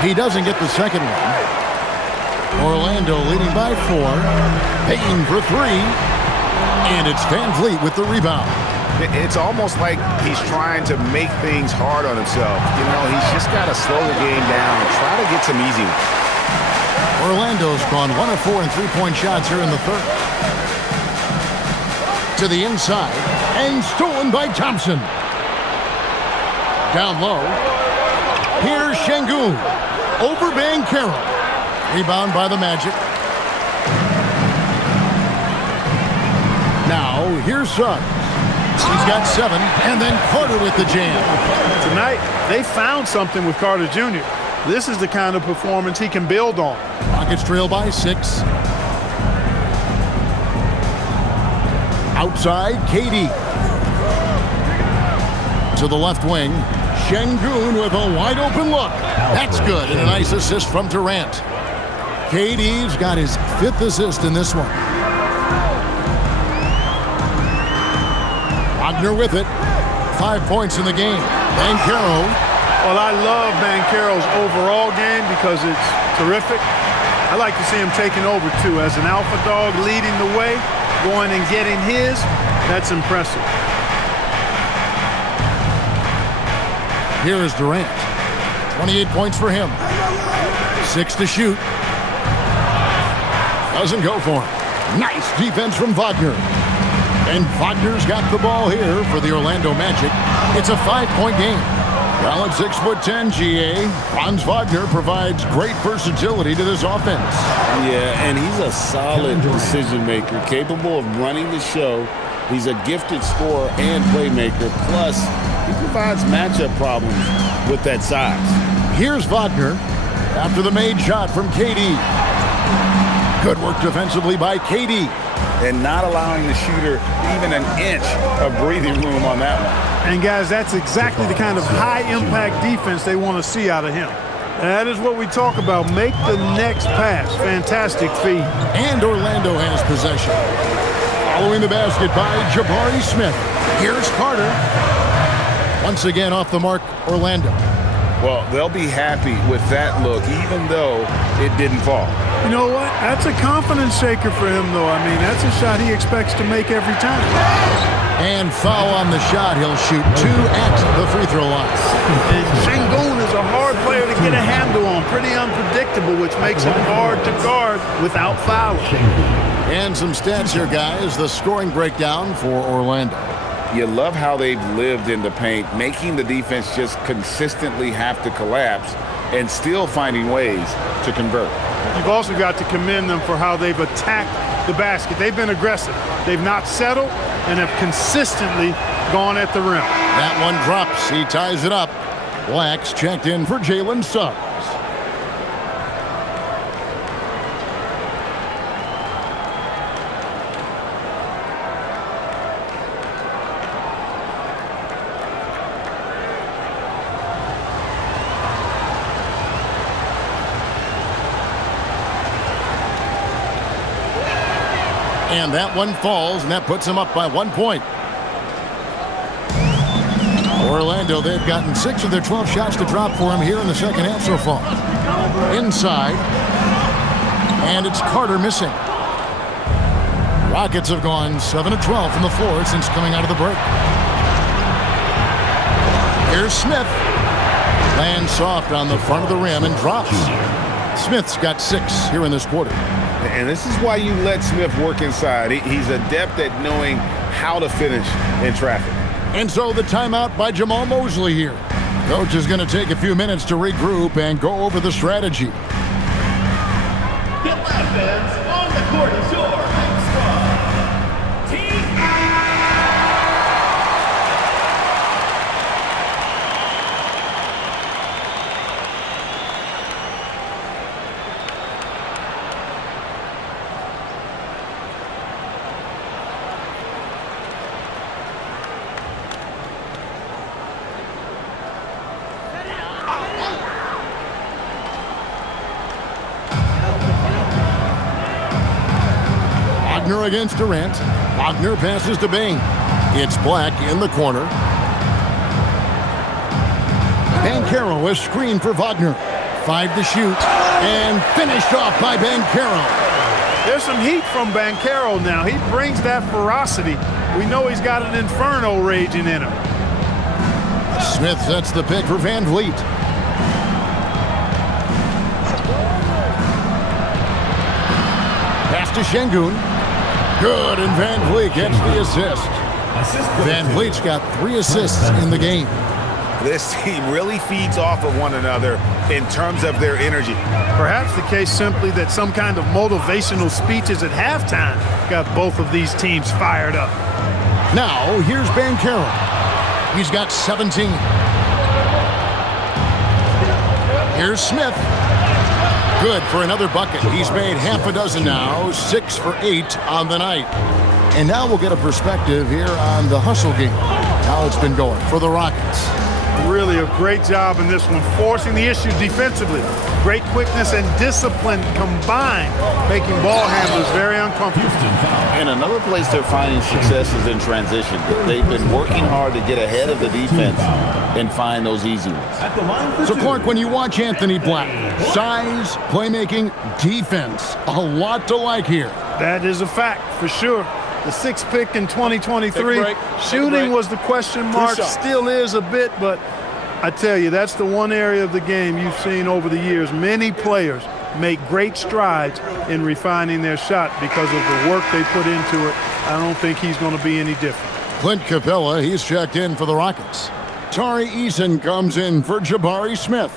He doesn't get the second one. Orlando leading by 4. Payton for 3. And it's Van Vliet with the rebound. It's almost like he's trying to make things hard on himself. You know, he's just got to slow the game down and try to get some easy ones. Orlando's gone 1 of 4 in three-point shots here in the third. To the inside. And stolen by Thompson. Down low. Here's Şengün. Over Banchero. Rebound by the Magic. Now, here's Suggs. He's got 7, and then Carter with the jam. Tonight, they found something with Carter Jr. This is the kind of performance he can build on. Rockets trail by 6. Outside, KD. To the left wing. Şengün with a wide open look. That's good, and a nice assist from Durant. KD's got his 5th assist in this one. Wagner with it. 5 points in the game. Banchero. Well, I love Banchero's overall game because it's terrific. I like to see him taking over, too. As an alpha dog leading the way, going and getting his, that's impressive. Here is Durant. 28 points for him. 6 to shoot. Doesn't go for him. Nice defense from Wagner. And Wagner's got the ball here for the Orlando Magic. It's a 5-point game. Well, at 6'10", GA, Franz Wagner provides great versatility to this offense. Yeah, and he's a solid decision maker, capable of running the show. He's a gifted scorer and playmaker. Plus, he provides matchup problems with that size. Here's Wagner after the made shot from KD. Good work defensively by KD. And not allowing the shooter even an inch of breathing room on that one. And, guys, that's exactly the kind of high-impact defense they want to see out of him. That is what we talk about. Make the next pass. Fantastic feed. And Orlando has possession. Following the basket by Jabari Smith. Here's Carter. Once again off the mark, Orlando. Well, they'll be happy with that look, even though it didn't fall. You know what? That's a confidence shaker for him, though. I mean, that's a shot he expects to make every time. And foul on the shot. He'll shoot 2 at the free throw line. And Sengun is a hard player to get a handle on. Pretty unpredictable, which makes him hard to guard without fouling. And some stats here, guys. The scoring breakdown for Orlando. You love how they've lived in the paint, making the defense just consistently have to collapse and still finding ways to convert. You've also got to commend them for how they've attacked the basket. They've been aggressive. They've not settled and have consistently gone at the rim. That one drops. He ties it up. Black's checked in for Jalen Suggs. And that one falls, and that puts him up by 1 point. Orlando, they've gotten 6 of their 12 shots to drop for him here in the second half so far. Inside, and it's Carter missing. Rockets have gone 7 of 12 from the floor since coming out of the break. Here's Smith. Lands soft on the front of the rim and drops. Smith's got 6 here in this quarter. And this is why you let Smith work inside. He's adept at knowing how to finish in traffic. And so the timeout by Jamal Mosley here. Coach is going to take a few minutes to regroup and go over the strategy. Get live, fans. On the court is your home squad. Team. Wagner against Durant. Wagner passes to Bain. It's Black in the corner. Banchero is screened for Wagner. 5 to shoot. And finished off by Banchero. There's some heat from Banchero now. He brings that ferocity. We know he's got an inferno raging in him. Smith sets the pick for Van Vliet. Pass to Sengun. Good, and Van Vliet gets the assist. Van Vliet's got 3 assists in the game. This team really feeds off of one another in terms of their energy. Perhaps the case simply that some kind of motivational speeches at halftime got both of these teams fired up. Now, here's Banchero. He's got 17. Here's Smith. Good for another bucket. He's made half a dozen now, 6 for 8 on the night. And now we'll get a perspective here on the hustle game, how it's been going for the Rockets. Really a great job in this one, forcing the issue defensively. Great quickness and discipline combined, making ball handlers very uncomfortable. And another place they're finding success is in transition. They've been working hard to get ahead of the defense and find those easy ones. So, Clark, when you watch Anthony Black, size, playmaking, defense, a lot to like here. That is a fact for sure. The 6th pick in 2023. Shooting was the question mark, still is a bit, but I tell you, that's the one area of the game you've seen over the years. Many players make great strides in refining their shot because of the work they put into it. I don't think he's going to be any different. Clint Capella, he's checked in for the Rockets. Tari Eason comes in for Jabari Smith.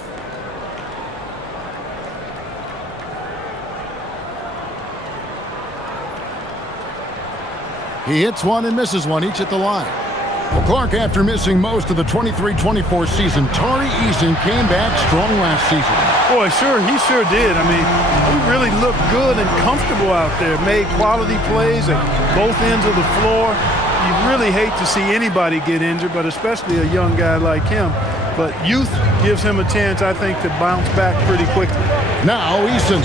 He hits one and misses one, each at the line. Well, Clark, after missing most of the 23-24 season, Tari Eason came back strong last season. Boy, he sure did. I mean, he really looked good and comfortable out there, made quality plays at both ends of the floor. You really hate to see anybody get injured, but especially a young guy like him. But youth gives him a chance, I think, to bounce back pretty quickly. Now Eason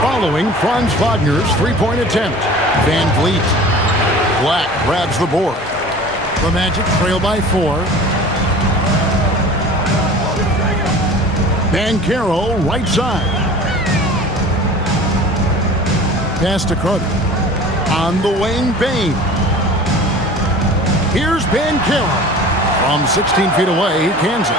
following Franz Wagner's three-point attempt. Van Vliet. Black grabs the board. The Magic trail by 4. Banchero right side. Pass to Carter. On the wing, Bain. Here's Banchero. From 16 feet away, he cans it.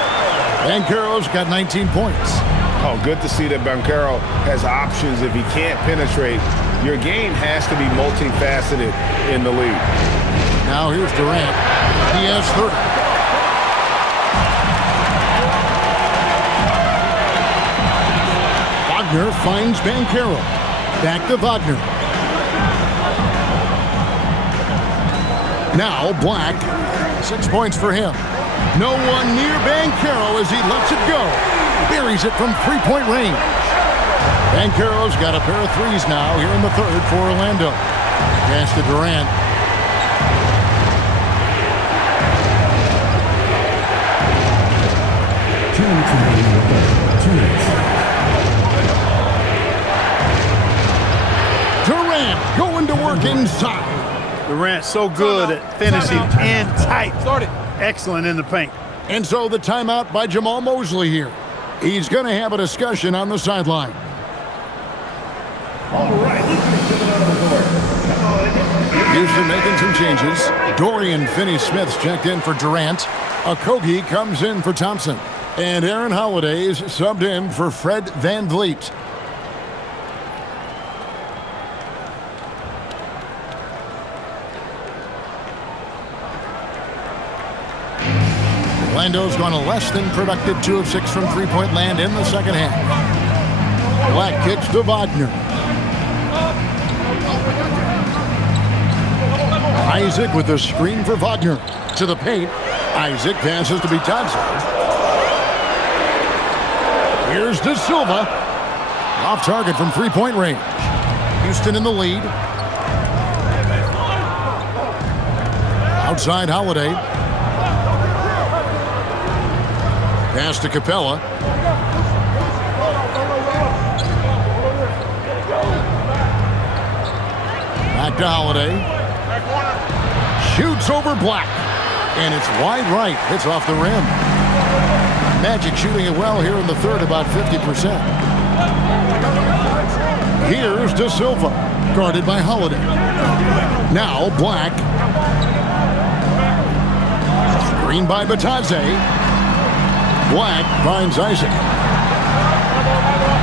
Banchero's got 19 points. Oh, good to see that Banchero has options if he can't penetrate. Your game has to be multifaceted in the league. Now here's Durant. He has 30. Wagner finds Banchero. Back to Wagner. Now Black. 6 points for him. No one near Banchero as he lets it go. Buries it from three-point range. Banchero's got a pair of threes now here in the third for Orlando. Pass to Durant. Durant going to work inside. Durant so good at finishing in tight. Excellent in the paint. And so the timeout by Jamal Mosley here. He's going to have a discussion on the sideline. All right. Houston making some changes. Dorian Finney-Smith's checked in for Durant. Okogie comes in for Thompson. And Aaron Holiday's subbed in for Fred VanVleet. Orlando's gone a less than productive 2 of 6 from three-point land in the second half. Black kicks to Wagner. Isaac with a screen for Wagner. To the paint. Isaac passes to Bitadze. Here's De Silva. Off target from three-point range. Houston in the lead. Outside Holiday. Pass to Capella. Back to Holiday. Shoots over Black. And it's wide right. Hits off the rim. Magic shooting it well here in the third, about 50%. Here's De Silva. Guarded by Holiday. Now Black. Screen by Bitadze. Black finds Isaac.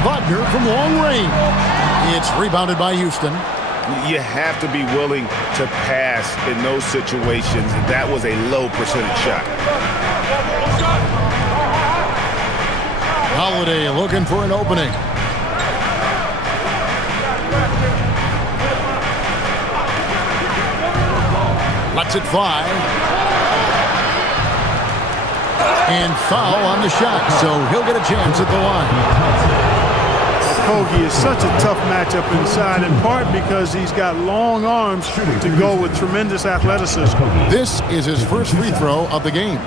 Wagner from long range. It's rebounded by Houston. You have to be willing to pass in those situations. That was a low percentage shot. Holiday looking for an opening. Lets it fly. And foul on the shot, so he'll get a chance at the line. Okogie is such a tough matchup inside, in part because he's got long arms to go with tremendous athleticism. This is his first free throw of the game.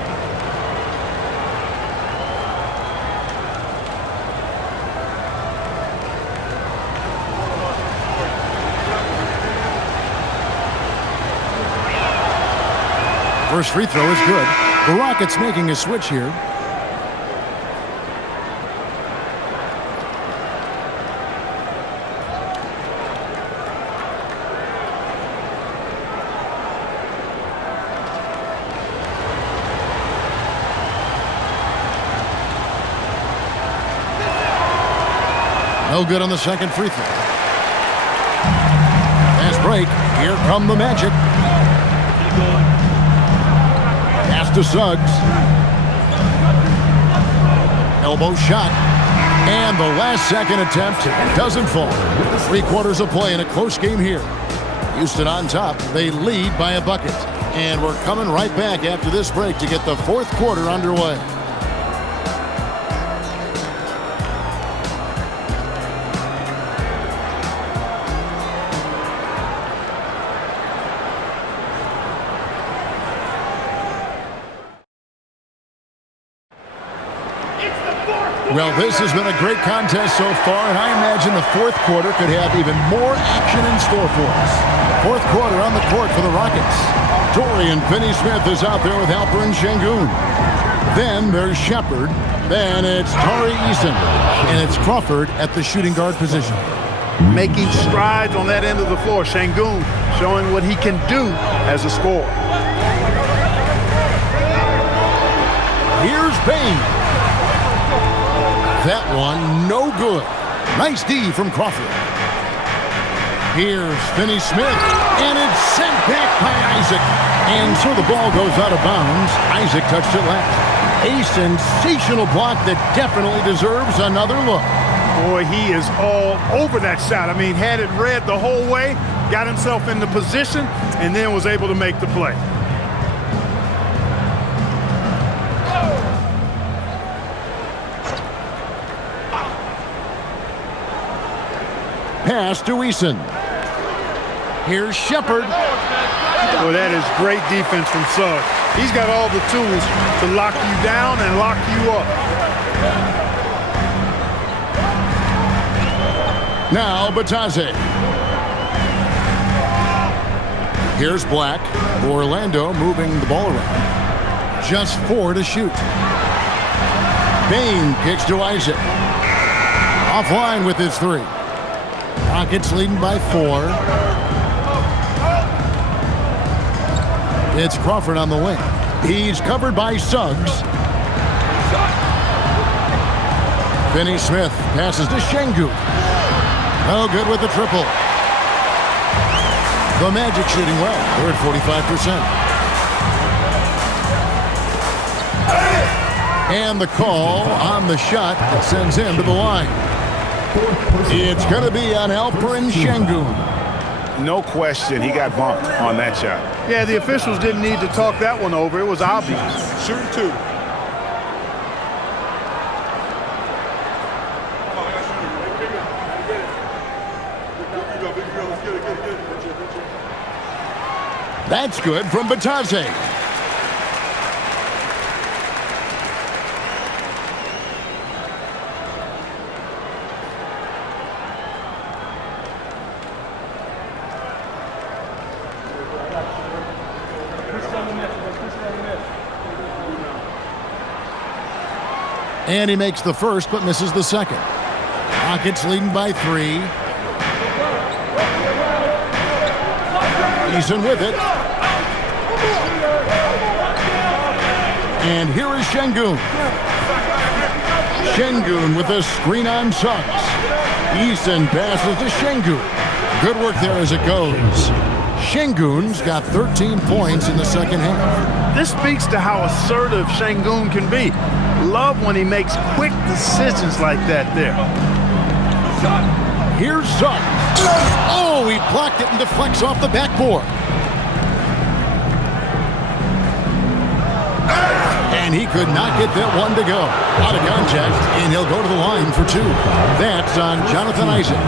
First free throw is good. The Rockets making a switch here. No good on the second free throw. Fast break. Here come the Magic. Pass to Suggs. Elbow shot. And the last second attempt doesn't fall. 3 quarters of play in a close game here. Houston on top. They lead by a bucket. And we're coming right back after this break to get the fourth quarter underway. Well, this has been a great contest so far, and I imagine the fourth quarter could have even more action in store for us. Fourth quarter on the court for the Rockets. Dorian Finney-Smith is out there with Alperen Sengun. Then there's Shepard. Then it's Tari Eason. And it's Crawford at the shooting guard position. Making strides on that end of the floor. Sengun showing what he can do as a scorer. Here's Bain. That one, no good. Nice D from Crawford. Here's Finney-Smith, and it's sent back by Isaac. And so the ball goes out of bounds. Isaac touched it last. A sensational block that definitely deserves another look. Boy, he is all over that shot. I mean, had it read the whole way, got himself in the position, and then was able to make the play. Pass to Eason. Here's Shepherd. Well, that is great defense from Suggs. He's got all the tools to lock you down and lock you up. Now Batase. Here's Black. Orlando moving the ball around. Just 4 to shoot. Bain kicks to Isaac. Offline with his 3. Rockets leading by 4. It's Crawford on the wing. He's covered by Suggs. Finney-Smith passes to Şengün. No good with the triple. The Magic shooting well. They're at 45%. And the call on the shot that sends him to the line. It's going to be on Alperen Şengün. No question, he got bumped on that shot. Yeah, the officials didn't need to talk that one over. It was obvious. Shooting 2. That's good from Batase. And he makes the first, but misses the second. Rockets leading by 3. Eason with it. And here is Şengün. Şengün with a screen on Suggs. Eason passes to Şengün. Good work there as it goes. Şengün's got 13 points in the second half. This speaks to how assertive Şengün can be. Love when he makes quick decisions like that there. Here's Suggs. Oh, he blocked it and deflects off the backboard. And he could not get that one to go. Out of contact, and he'll go to the line for 2. That's on Jonathan Isaac.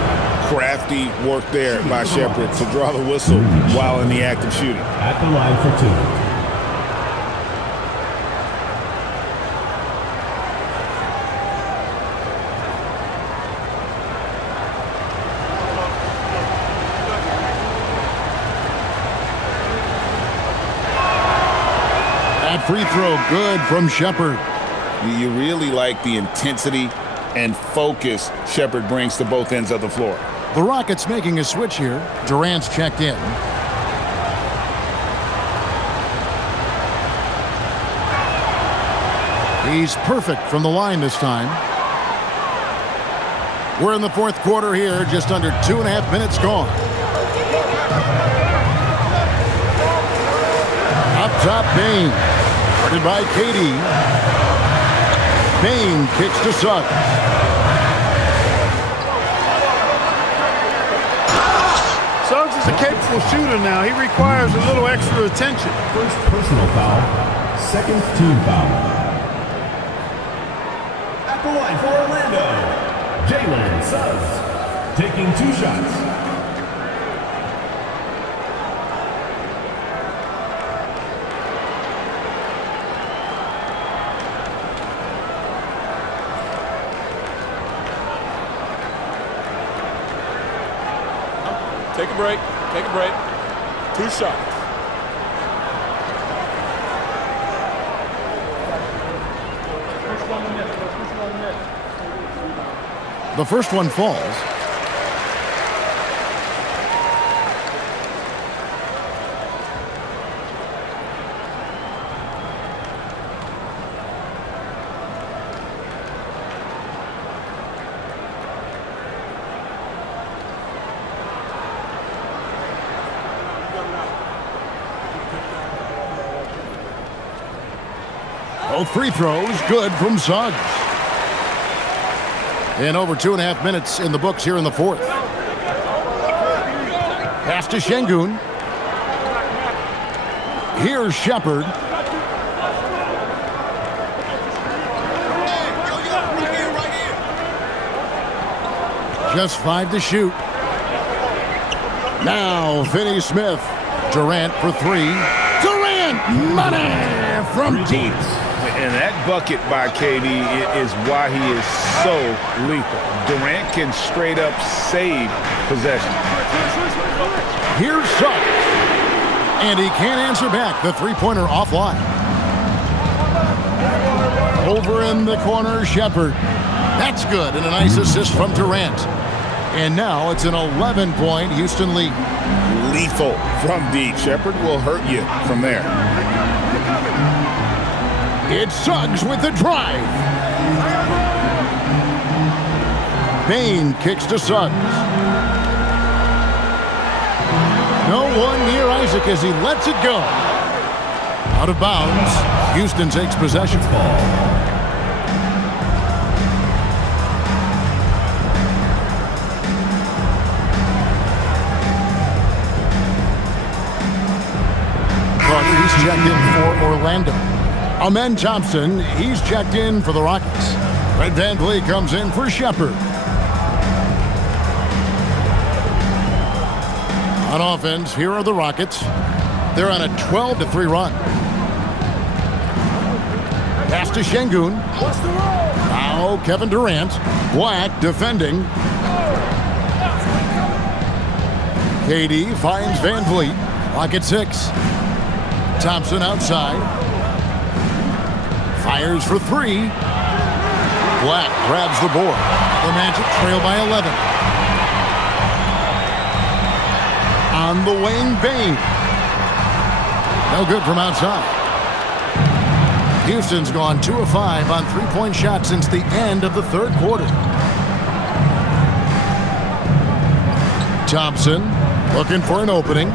Crafty work there by Shepherd to draw the whistle while in the act of shooting. At the line for 2. Free throw good from Shepherd. You really like the intensity and focus Shepherd brings to both ends of the floor. The Rockets making a switch here. Durant's checked in. He's perfect from the line this time. We're in the fourth quarter here, just under 2.5 minutes gone. Up top, Bain. Guarded by KD. Bain kicks to Suggs. Suggs is a capable shooter now. He requires a little extra attention. First personal foul, second team foul. At the line for Orlando, Jalen Suggs, taking 2 shots. Take a break. Take a break. 2 shots. The first one falls. Both free throws good from Suggs. And over 2.5 minutes in the books here in the fourth. Pass to Şengün. Here's Shepherd. Just 5 to shoot. Now Finney-Smith. Durant for 3. Durant, money from deep. And that bucket by KD is why he is so lethal. Durant can straight up save possession. Here's Suggs. And he can't answer back. The three-pointer offline. Over in the corner, Shepherd. That's good, and a nice assist from Durant. And now it's an 11-point Houston lead. Lethal from deep. Shepherd will hurt you from there. It's Suggs with the drive. Bane kicks to Suggs. No one near Isaac as he lets it go. Out of bounds. Houston takes possession. Carter, he's checked in for Orlando. Amen Thompson, he's checked in for the Rockets. Fred VanVleet comes in for Shepherd. On offense, here are the Rockets. They're on a 12-3 run. Pass to Şengün. Now Kevin Durant. Black defending. KD finds VanVleet. Clock at 6. Thompson outside. Fires for 3. Black grabs the board. The Magic trail by 11. On the wing, Bane. No good from outside. Houston's gone 2 of 5 on three-point shots since the end of the third quarter. Thompson looking for an opening.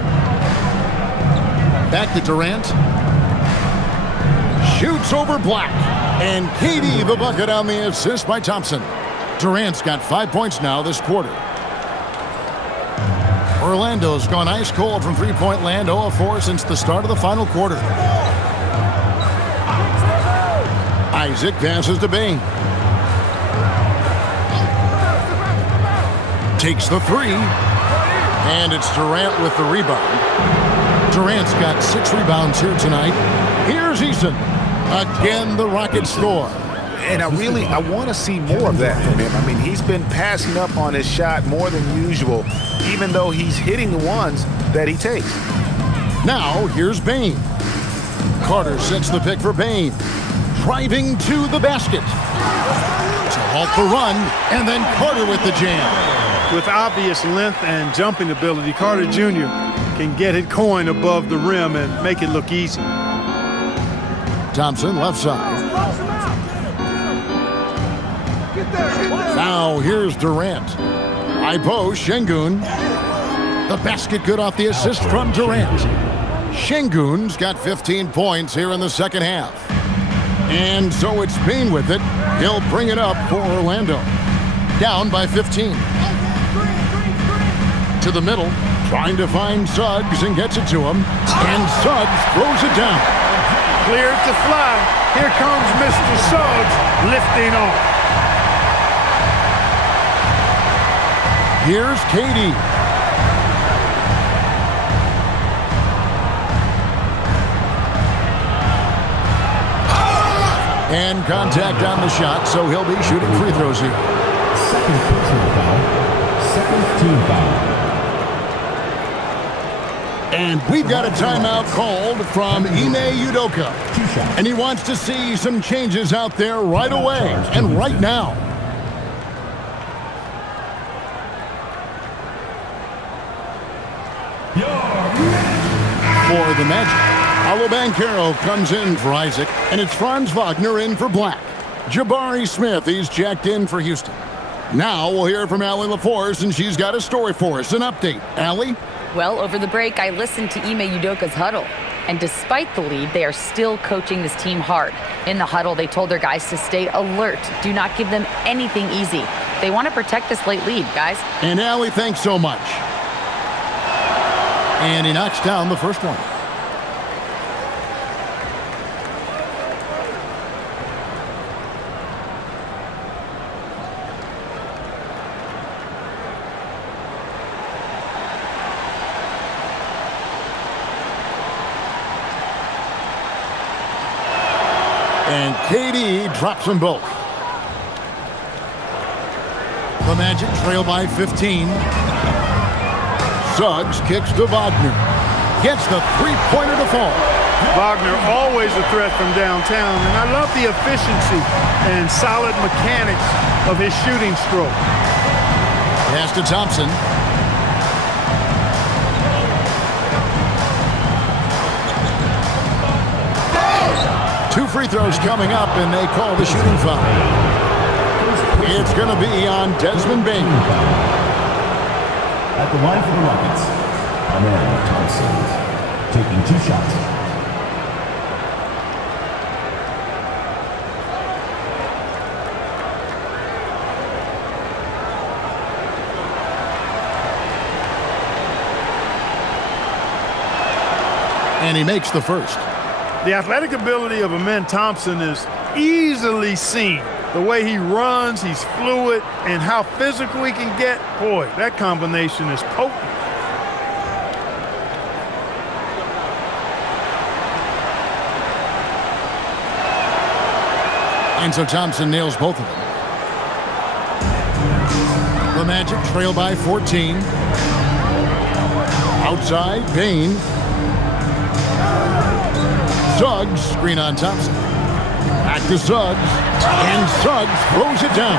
Back to Durant. Shoots over Black. And KD the bucket on the assist by Thompson. Durant's got 5 points now this quarter. Orlando's gone ice cold from three-point land, 0 of 4 since the start of the final quarter. Isaac passes to Bane. Takes the 3. And it's Durant with the rebound. Durant's got 6 rebounds here tonight. Here's Eason. Again, the Rockets score. And I want to see more of that from him. I mean, he's been passing up on his shot more than usual, even though he's hitting the ones that he takes. Now, here's Bane. Carter sets the pick for Bane. Driving to the basket. To halt the run, and then Carter with the jam. With obvious length and jumping ability, Carter Jr. can get it going above the rim and make it look easy. Thompson left side. Now here's Durant. High post, Şengün. The basket good off the assist from Durant. Şengün's got 15 points here in the second half. And so it's Bane with it. He'll bring it up for Orlando. Down by 15. To the middle, trying to find Suggs and gets it to him. And Suggs throws it down. Cleared to fly. Here comes Mr. Suggs lifting off. Here's KD. And contact on the shot, so he'll be shooting free throws here. Second personal foul. Second team foul. And we've got a timeout called from Ime Udoka. And he wants to see some changes out there right away and right now. For the Magic, Paolo Banchero comes in for Isaac, and it's Franz Wagner in for Black. Jabari Smith, he's checked in for Houston. Now we'll hear from Allie LaForce, and she's got a story for us, an update. Allie? Well, over the break, I listened to Ime Udoka's huddle. And despite the lead, they are still coaching this team hard. In the huddle, they told their guys to stay alert. Do not give them anything easy. They want to protect this late lead, guys. And Allie, thanks so much. And he knocks down the first one. And KD drops them both. The Magic trail by 15. Suggs kicks to Wagner. Gets the three-pointer to fall. Wagner always a threat from downtown, and I love the efficiency and solid mechanics of his shooting stroke. Pass to Thompson. Two free throws coming up, and they call the shooting foul. It's going to be on Desmond Bain. At the line for the Rockets, Amanda Thompson taking 2 shots. And he makes the first. The athletic ability of Amen Thompson is easily seen. The way he runs, he's fluid, and how physical he can get. Boy, that combination is potent. And so Thompson nails both of them. The Magic trail by 14. Outside, Bain. Suggs, screen on Thompson. Back to Suggs, and Suggs throws it down.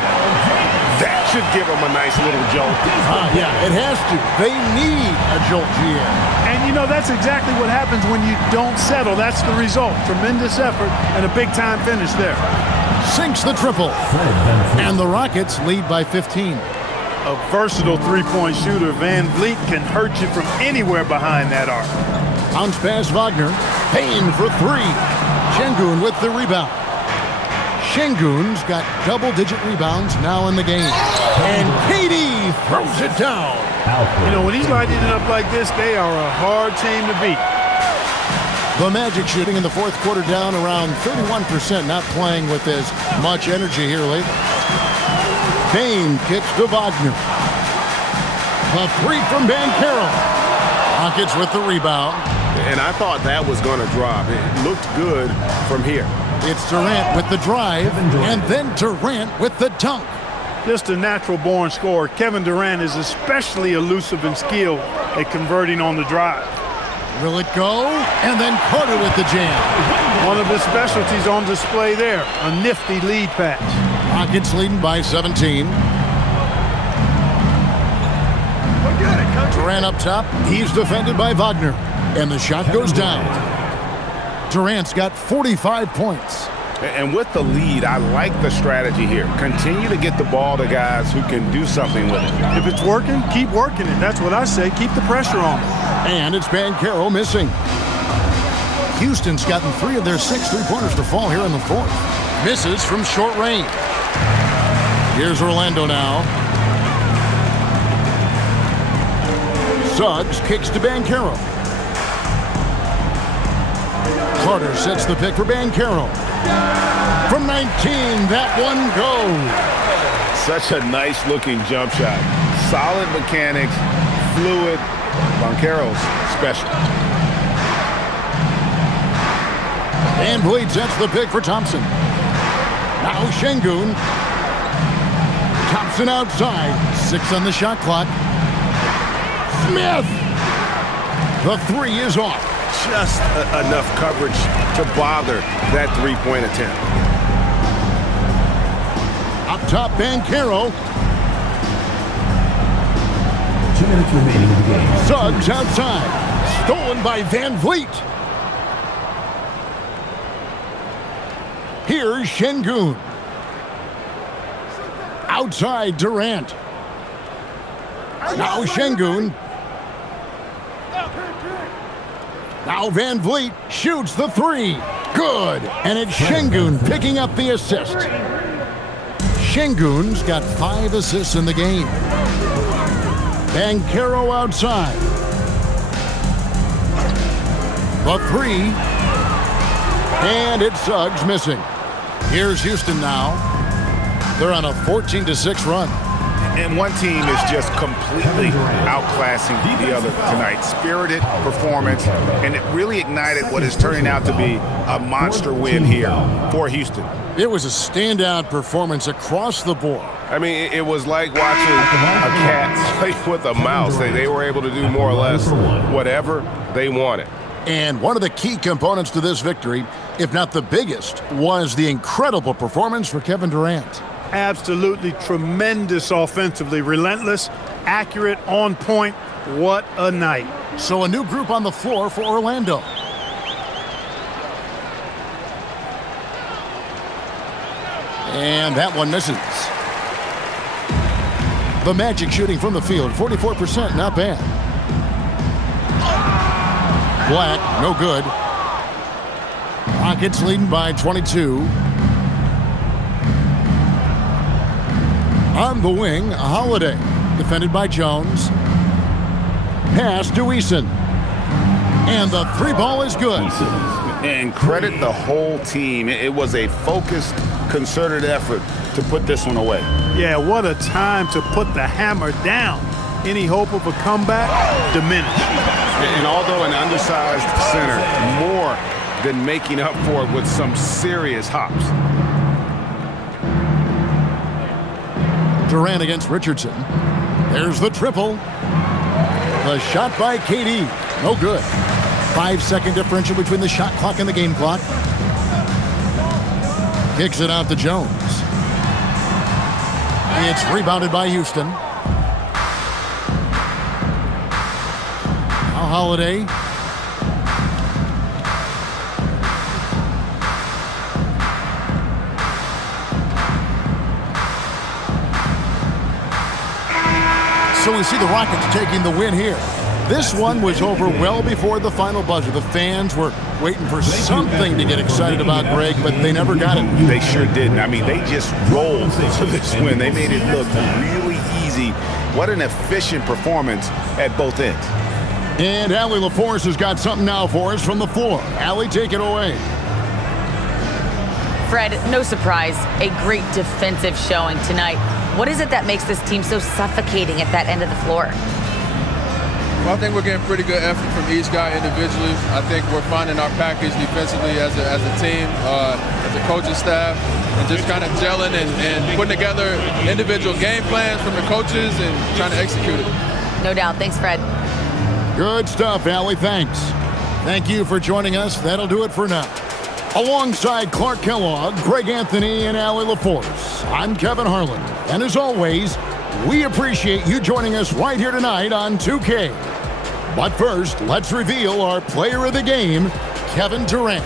That should give him a nice little jolt. Yeah, it has to. They need a jolt, GM. And, you know, that's exactly what happens when you don't settle. That's the result. Tremendous effort and a big-time finish there. Sinks the triple. And the Rockets lead by 15. A versatile three-point shooter, Van Vliet can hurt you from anywhere behind that arc. Bounce pass Wagner. Payne for 3. Şengün with the rebound. Şengün's got double-digit rebounds now in the game. And KD throws it down. You know, when he's lighting it up like this, they are a hard team to beat. The Magic shooting in the fourth quarter down around 31%, not playing with as much energy here lately. Payne kicks to Wagner. A 3 from Banchero. Rockets with the rebound. And I thought that was going to drop. It looked good from here. It's Durant with the drive, and then Durant with the dunk. Just a natural-born scorer. Kevin Durant is especially elusive and skilled at converting on the drive. Will it go? And then Carter with the jam. One of his specialties on display there, a nifty lead pass. Rockets leading by 17. Durant up top. He's defended by Wagner. And the shot goes down. Durant's got 45 points. And with the lead, I like the strategy here. Continue to get the ball to guys who can do something with it. If it's working, keep working it. That's what I say. Keep the pressure on it. And it's Banchero missing. Houston's gotten 3 of their 6 three-pointers to fall here in the fourth. Misses from short range. Here's Orlando now. Suggs kicks to Banchero. Carter sets the pick for Banchero. From 19, that one goes. Such a nice-looking jump shot. Solid mechanics, fluid. Banchero's special. Van Vliet sets the pick for Thompson. Now Şengün. Thompson outside. 6 on the shot clock. Smith. The 3 is off. Just enough coverage to bother that three-point attempt. Up top, Banchero. 2 minutes remaining in the game. Suggs outside. Stolen by Van Vliet. Here's Şengün. Outside, Durant. Now Şengün. Now Van Vliet shoots the three. Good. And it's Şengün picking up the assist. Şengün's got 5 assists in the game. Banchero outside. The three. And it's Suggs missing. Here's Houston now. They're on a 14-6 run. And one team is just completely outclassing the other tonight. Spirited performance, and it really ignited what is turning out to be a monster win here for Houston. It was a standout performance across the board. I mean, it was like watching a cat play with a mouse. They were able to do more or less whatever they wanted. And one of the key components to this victory, if not the biggest, was the incredible performance for Kevin Durant. Absolutely tremendous offensively. Relentless, accurate, on point. What a night. So a new group on the floor for Orlando. And that one misses. The Magic shooting from the field, 44%, not bad. Black, no good. Rockets leading by 22. On the wing, Holiday, defended by Jones. Pass to Eason. And the three ball is good. And credit the whole team. It was a focused, concerted effort to put this one away. Yeah, what a time to put the hammer down. Any hope of a comeback? Diminished. And although an undersized center, more than making up for it with some serious hops. Durant against Richardson. There's the triple. The shot by KD. No good. 5-second differential between the shot clock and the game clock. Kicks it out to Jones. It's rebounded by Houston. Now Holiday. So we see the Rockets taking the win here. This one was over well before the final buzzer. The fans were waiting for something to get excited about, Greg, but they never got it. They sure didn't. I mean, they just rolled to this win. They made it look really easy. What an efficient performance at both ends. And Allie LaForce has got something now for us from the floor. Allie, take it away. Fred, no surprise, a great defensive showing tonight. What is it that makes this team so suffocating at that end of the floor? Well, I think we're getting pretty good effort from each guy individually. I think we're finding our package defensively as a team, as a coaching staff, and just kind of gelling and putting together individual game plans from the coaches and trying to execute it. No doubt. Thanks, Fred. Good stuff, Allie. Thanks. Thank you for joining us. That'll do it for now. Alongside Clark Kellogg, Greg Anthony, and Allie LaForce, I'm Kevin Harlan. And as always, we appreciate you joining us right here tonight on 2K. But first, let's reveal our player of the game, Kevin Durant.